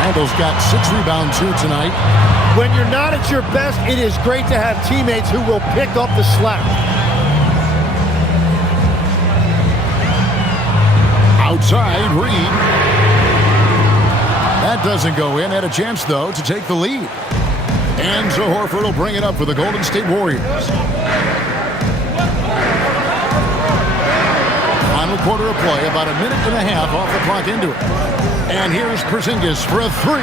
Randle's got 6 rebounds here tonight. When you're not at your best, it is great to have teammates who will pick up the slack. Outside, Reed. That doesn't go in. Had a chance, though, to take the lead. And so Horford will bring it up for the Golden State Warriors. Final quarter of play, about a minute and a half off the clock into it. And here's Porzingis for a 3.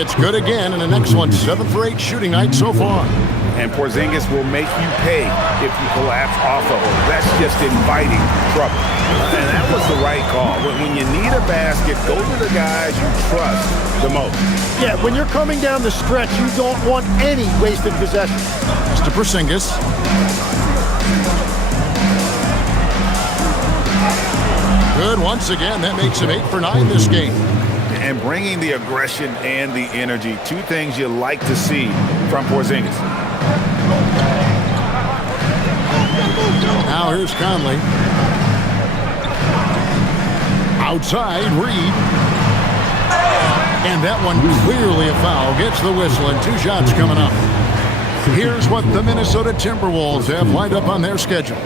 It's good again, and the next one 7 for 8 shooting night so far. And Porzingis will make you pay if you collapse off of him. That's just inviting trouble. And that was the right call. When you need a basket, go to the guys you trust the most. Yeah, when you're coming down the stretch, you don't want any wasted possession. Mr. Porzingis. Good once again. That makes him 8 for 9 this game. And bringing the aggression and the energy, 2 things you like to see from Porzingis. Now here's Conley. Outside, Reed. And that one clearly a foul. Gets the whistle, and 2 shots coming up. Here's what the Minnesota Timberwolves have lined up on their schedule.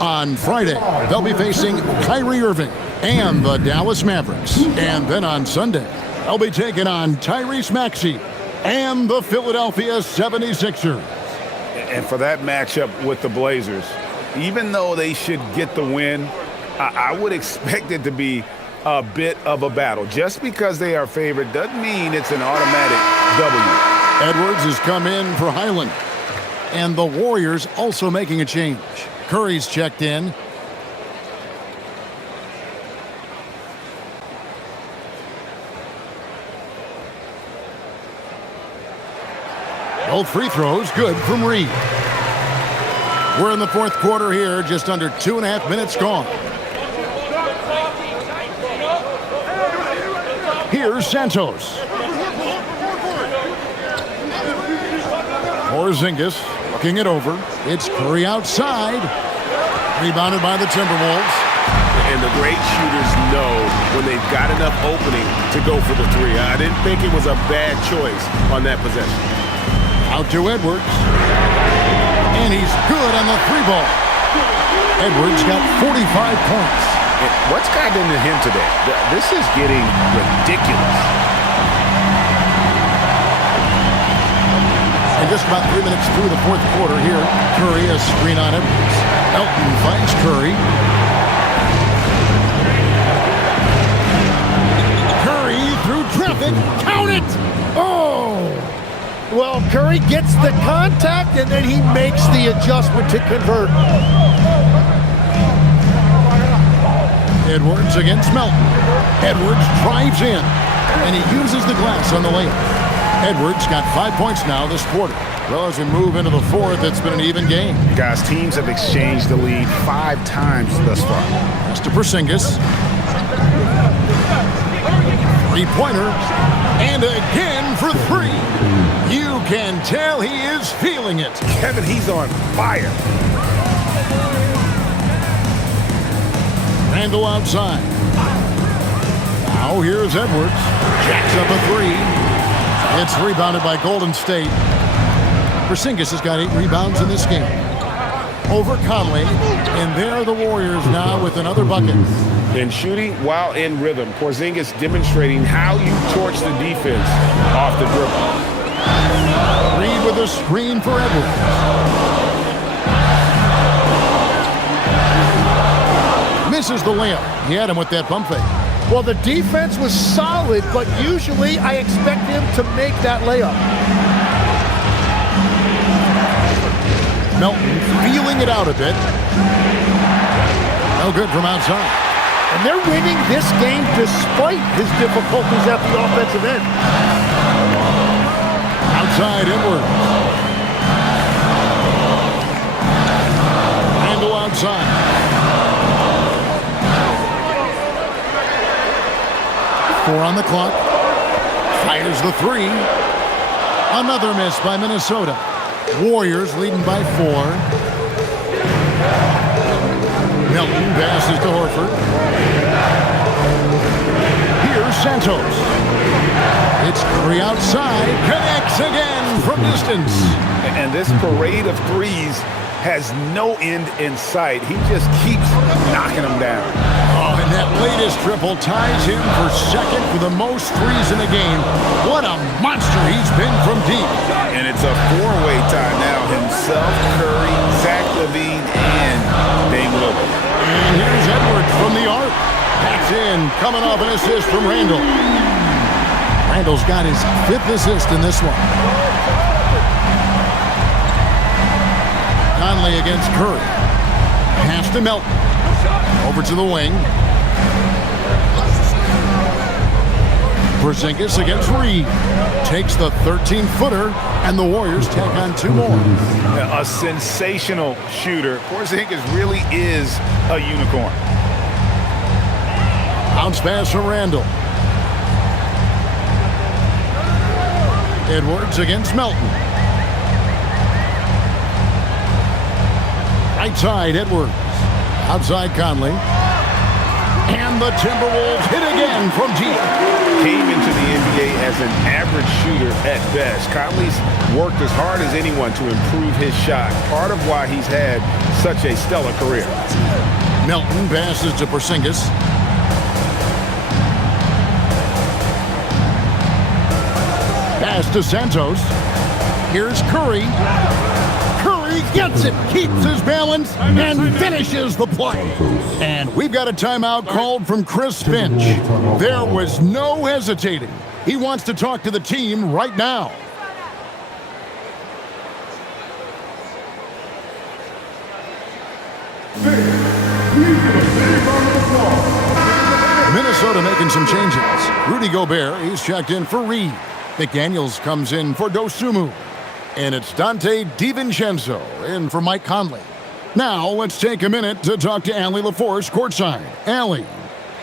On Friday, they'll be facing Kyrie Irving and the Dallas Mavericks. And then on Sunday, they'll be taking on Tyrese Maxey and the Philadelphia 76ers. And for that matchup with the Blazers, even though they should get the win, I would expect it to be a bit of a battle. Just because they are favored doesn't mean it's an automatic W. Edwards has come in for Highland. And the Warriors also making a change. Curry's checked in. Both free throws good from Reed. We're in the fourth quarter here, just under 2.5 minutes gone. Here's Santos. Porzingis looking it over. It's Curry outside. Rebounded by the Timberwolves. And the great shooters know when they've got enough opening to go for the three. I didn't think it was a bad choice on that possession. Out to Edwards. And he's good on the three ball. Edwards got 45 points. And what's gotten into him today? This is getting ridiculous. And just about 3 minutes through the fourth quarter here, Curry has screen on Edwards. Elton finds Curry. Curry through traffic. Count it! Oh! Well, Curry gets the contact, and then he makes the adjustment to convert. Edwards against Melton. Edwards drives in, and he uses the glass on the layup. Edwards got 5 points now this quarter. Well, as we move into the fourth, it's been an even game. Guys, teams have exchanged the lead 5 times thus far. That's to Porzingis. Three-pointer. And again for three. You can tell he is feeling it. Kevin, he's on fire. Randall outside. Now here's Edwards. Jacks up a three. It's rebounded by Golden State. Porzingis has got 8 rebounds in this game. Over Conley. And there are the Warriors now with another bucket. And shooting while in rhythm. Porzingis demonstrating how you torch the defense off the dribble. Reed with a screen for Edwards. Misses the layup. He had him with that pump fake. Well, the defense was solid, but usually I expect him to make that layup. Melton feeling it out a bit. No good from outside. And they're winning this game despite his difficulties at the offensive end. Outside Edwards. Randall outside. Four on the clock. Fires the three. Another miss by Minnesota. Warriors leading by 4. Melton passes to Horford. Here's Santos. It's Curry outside. Connects again from distance. And this parade of threes has no end in sight. He just keeps knocking them down. Oh, and that latest triple ties him for second for the most threes in the game. What a monster he's been from deep. And it's a 4-way tie now. Himself, Curry, Zach LaVine, and Dame Lillard. And here's Edwards from the arc. That's in, coming off an assist from Randall. Randall's got his 5th assist in this one. Conley against Curry. Pass to Melton. Over to the wing. Porzingis against Reed. Takes the 13-footer, and the Warriors take on 2 more. A sensational shooter. Porzingis really is a unicorn. Bounce pass from Randall. Edwards against Melton. Right side, Edwards. Outside Conley. And the Timberwolves hit again from deep. Came into the NBA as an average shooter at best. Conley's worked as hard as anyone to improve his shot. Part of why he's had such a stellar career. Melton passes to Porzingis. Pass to Santos. Here's Curry. Curry gets it, keeps his balance, and finishes the play. And we've got a timeout called from Chris Finch. There was no hesitating. He wants to talk to the team right now. Minnesota making some changes. Rudy Gobert, he's checked in for Reed. McDaniels comes in for Dosunmu. And it's Dante DiVincenzo in for Mike Conley. Now, let's take a minute to talk to Allie LaForce courtside. Allie.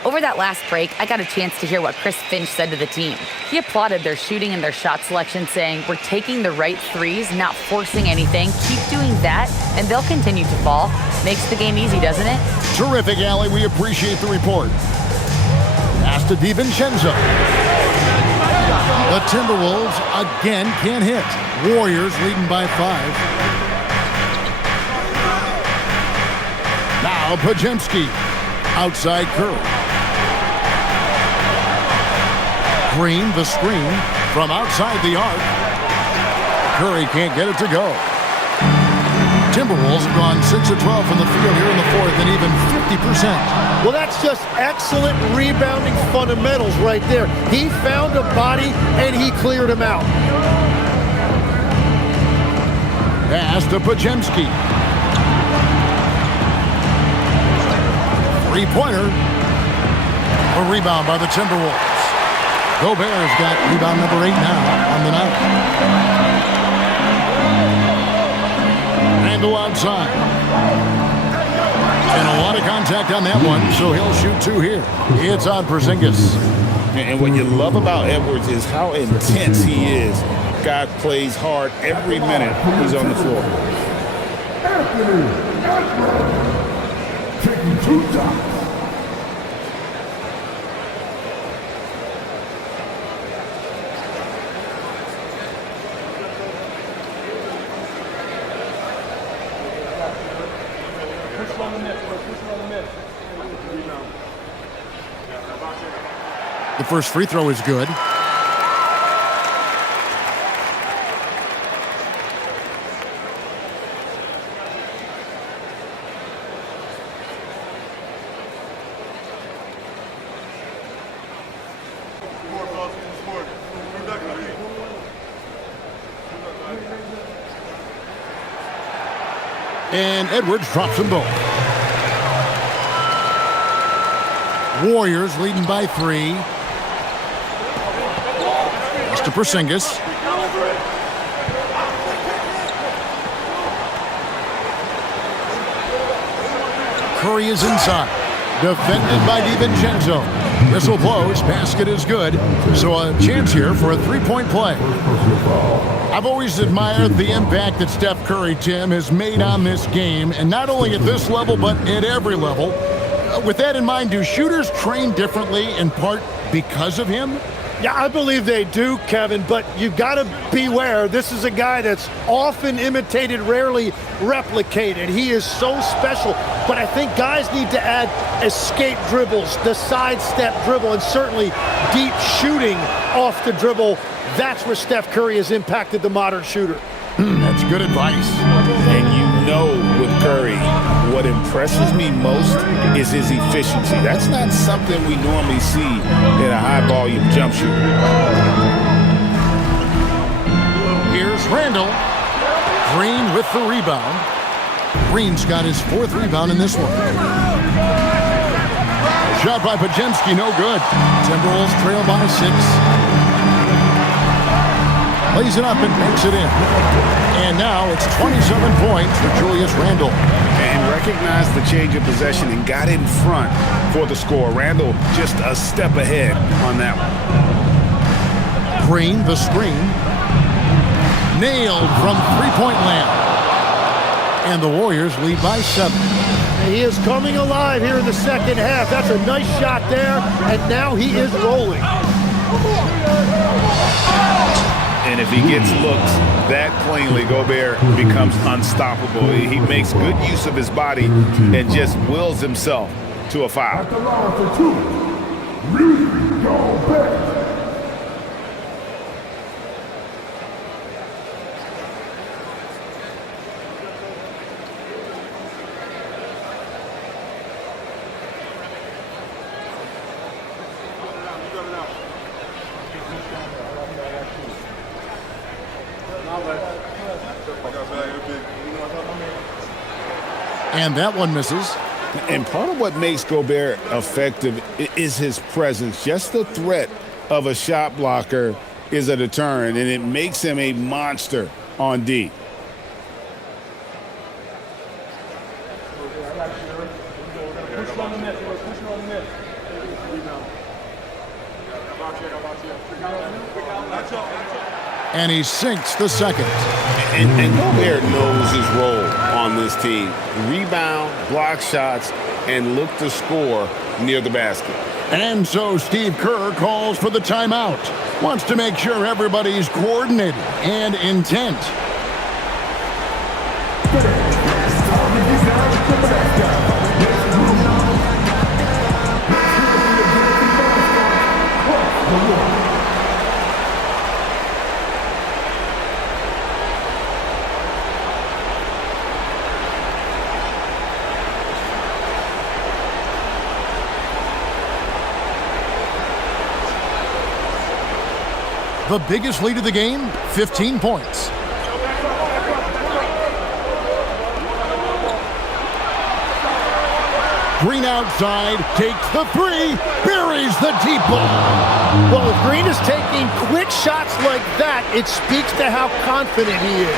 Over that last break, I got a chance to hear what Chris Finch said to the team. He applauded their shooting and their shot selection, saying, "We're taking the right threes, not forcing anything. Keep doing that, and they'll continue to fall." Makes the game easy, doesn't it? Terrific, Allie. We appreciate the report. Pass to DiVincenzo. The Timberwolves again can't hit. Warriors leading by 5. Now Pajemski. Outside Curry. Green, the screen from outside the arc. Curry can't get it to go. Timberwolves have gone 6 of 12 from the field here in the fourth and even 50%. Well, that's just excellent rebounding fundamentals right there. He found a body and he cleared him out. Pass to Pajemski. Three-pointer. A rebound by the Timberwolves. Gobert's got rebound number 8 now on the night. Randle outside. And a lot of contact on that one, so he'll shoot 2 here. It's on Porzingis. And what you love about Edwards is how intense he is. Guy plays hard every minute he's on the floor. Taking 2 shots. The first free throw is good. And Edwards drops them both. Warriors leading by 3. To Porzingis. Curry is inside. Defended by DiVincenzo. Whistle blows. Basket is good. So a chance here for a 3-point play. I've always admired the impact that Steph Curry, Tim, has made on this game. And not only at this level, but at every level. With that in mind, do shooters train differently in part because of him? Yeah, I believe they do, Kevin, but you've got to beware. This is a guy that's often imitated, rarely replicated. He is so special, but I think guys need to add escape dribbles, the sidestep dribble, and certainly deep shooting off the dribble. That's where Steph Curry has impacted the modern shooter. That's good advice. And you know with Curry, what impresses me most is his efficiency. That's not something we normally see in a high-volume jump shooter. Here's Randle. Green with the rebound. Green's got his 4th rebound in this one. Shot by Pajemski, no good. Timberwolves trail by 6. Lays it up and makes it in. And now it's 27 points for Julius Randle. And recognized the change of possession and got in front for the score. Randle just a step ahead on that one. Green, the screen. Nailed from 3-point land. And the Warriors lead by 7. He is coming alive here in the second half. That's a nice shot there, and now he is rolling. And if he gets looks that cleanly, Gobert becomes unstoppable. He makes good use of his body and just wills himself to a foul. At the line for 2. Rudy Gobert. And that one misses. And part of what makes Gobert effective is his presence. Just the threat of a shot blocker is a deterrent, and it makes him a monster on D. And he sinks the second. And Gobert knows his role on this team. Rebound, block shots, and look to score near the basket. And so Steve Kerr calls for the timeout. Wants to make sure everybody's coordinated and intent. The biggest lead of the game, 15 points. Green outside, takes the three, buries the deep ball. Well, if Green is taking quick shots like that, it speaks to how confident he is.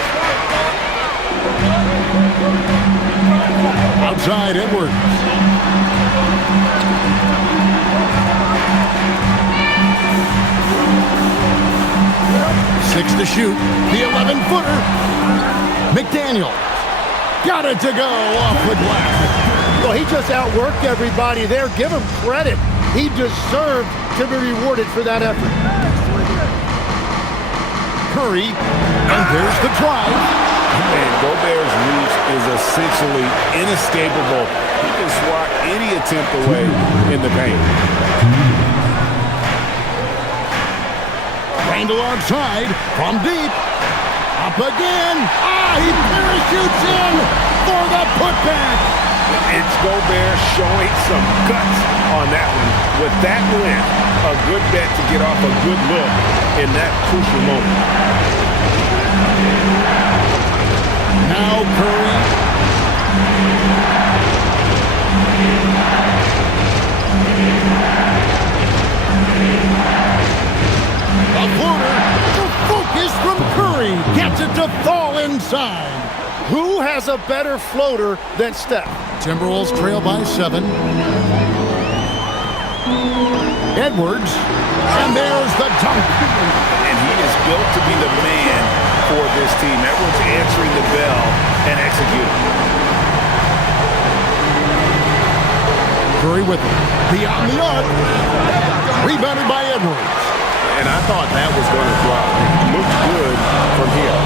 Outside, Edwards. Six to shoot. The 11-footer. McDaniel. Got it to go off the glass. Well, he just outworked everybody there. Give him credit. He deserved to be rewarded for that effort. Curry. And there's the drive. And Gobert's reach is essentially inescapable. He can swat any attempt away in the paint. Randall outside from deep. Up again. He parachutes in for the putback. It's Gobert showing some guts on that one. With that win, a good bet to get off a good look in that crucial moment. Now Curry. A floater. The focus from Curry. Gets it to fall inside. Who has a better floater than Steph? Timberwolves trail by 7. Edwards. And there's the dunk. And he is built to be the man for this team. Edwards answering the bell and executing. Curry with it. Beyond the arc. Rebounded by Edwards. And I thought that was going to drop. Looked good from here.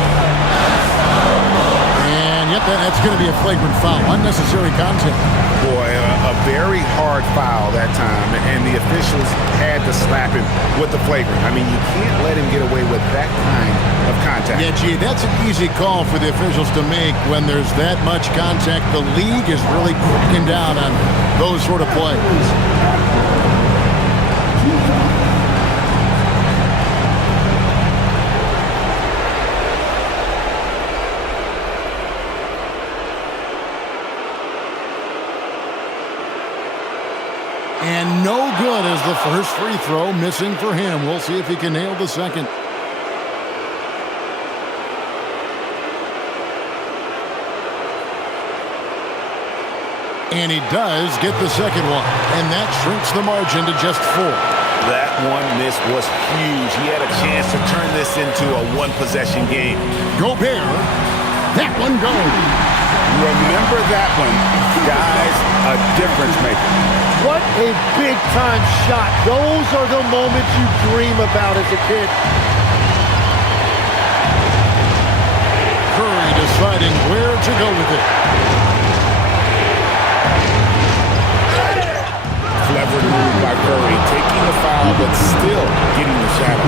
And yet that's going to be a flagrant foul. Unnecessary contact. Boy, a very hard foul that time, and the officials had to slap him with the flagrant. I mean, you can't let him get away with that kind of contact. Yeah, gee, that's an easy call for the officials to make when there's that much contact. The league is really cracking down on those sort of plays. And no good as the first free throw, missing for him. We'll see if he can nail the second. And he does get the second one. And that shrinks the margin to just 4. That one miss was huge. He had a chance to turn this into a one-possession game. Gobert. That one goes. Remember that one. Guys, a difference maker. What a big-time shot. Those are the moments you dream about as a kid. Curry deciding where to go with it. Clever move by Curry, taking the foul, but still getting the shot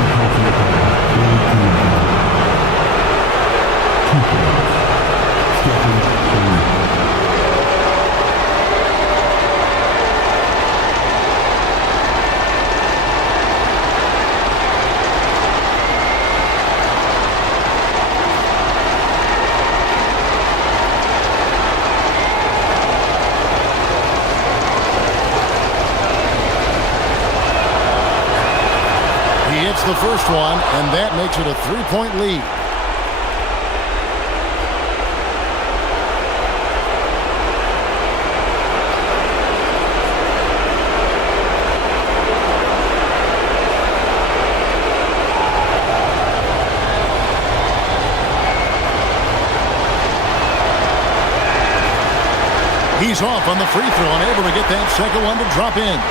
The first one, and that makes it a 3-point lead. He's off on the free throw and able to get that second one to drop in.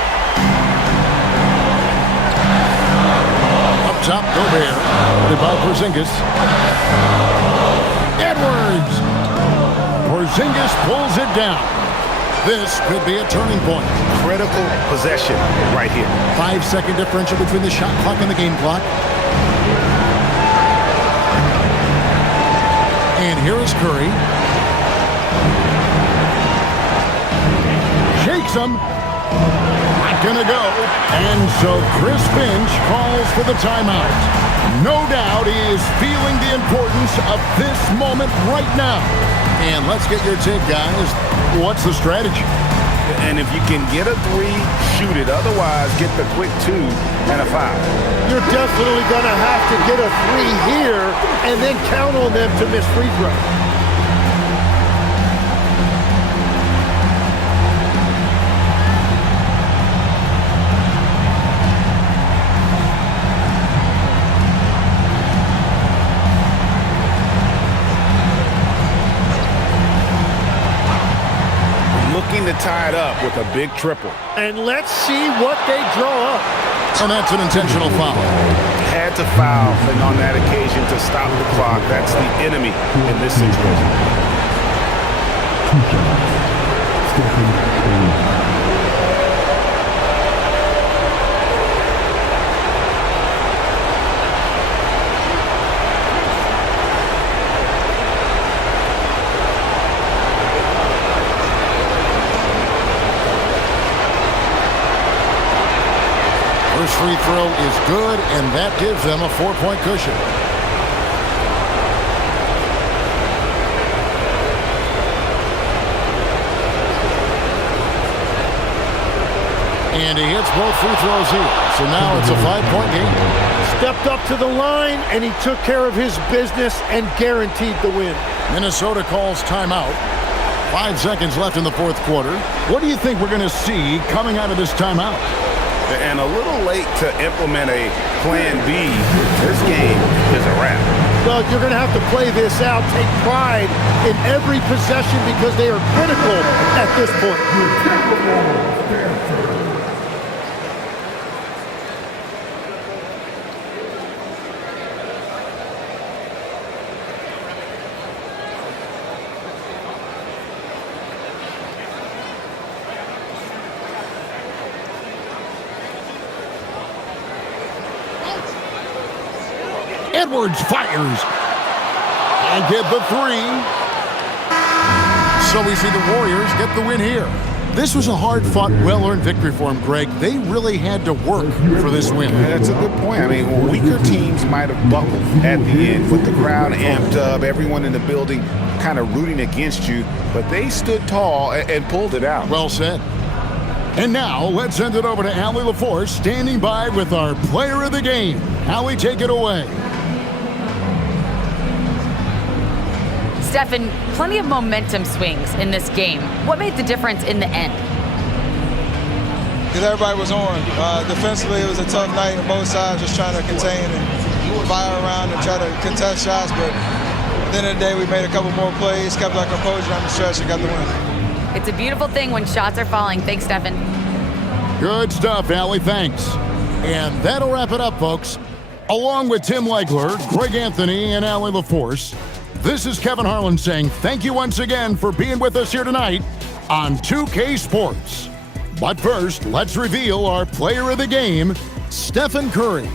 Gobert, guarded by Porzingis. Edwards. Porzingis pulls it down. This could be a turning point. Critical possession right here. 5-second differential between the shot clock and the game clock. And here is Curry. Shakes him. Not gonna go. And so Chris Finch calls for the timeout. No doubt he is feeling the importance of this moment right now. And let's get your take, guys. What's the strategy? And if you can get a 3, shoot it. Otherwise, get the quick 2 and a foul. You're definitely going to have to get a 3 here and then count on them to miss free throw. To tie it up with a big triple. And let's see what they draw up. And that's an intentional foul. Had to foul, and on that occasion to stop the clock. That's the enemy in this situation. First free throw is good, and that gives them a 4-point cushion. And he hits both free throws here. So now it's a 5-point game. Stepped up to the line, and he took care of his business and guaranteed the win. Minnesota calls timeout. 5 seconds left in the fourth quarter. What do you think we're going to see coming out of this timeout? And a little late to implement a plan B. This game is a wrap. Well, you're going to have to play this out, take pride in every possession because they are critical at this point. Edwards fires and get the 3. So we see the Warriors get the win here. This was a hard-fought, well-earned victory for them, Greg. They really had to work for this win. That's a good point. I mean, weaker teams might have buckled at the end with the crowd amped up, everyone in the building kind of rooting against you, but they stood tall and pulled it out. Well said. And now, let's send it over to Allie LaForce, standing by with our player of the game. Allie, take it away. Stephen, plenty of momentum swings in this game. What made the difference in the end? Because everybody was on. Defensively, it was a tough night on both sides, just trying to contain and fire around and try to contest shots. But at the end of the day, we made a couple more plays, kept our composure on the stretch, and got the win. It's a beautiful thing when shots are falling. Thanks, Stephen. Good stuff, Allie. Thanks. And that'll wrap it up, folks. Along with Tim Legler, Greg Anthony, and Allie LaForce, this is Kevin Harlan saying thank you once again for being with us here tonight on 2K Sports. But first, let's reveal our player of the game, Stephen Curry.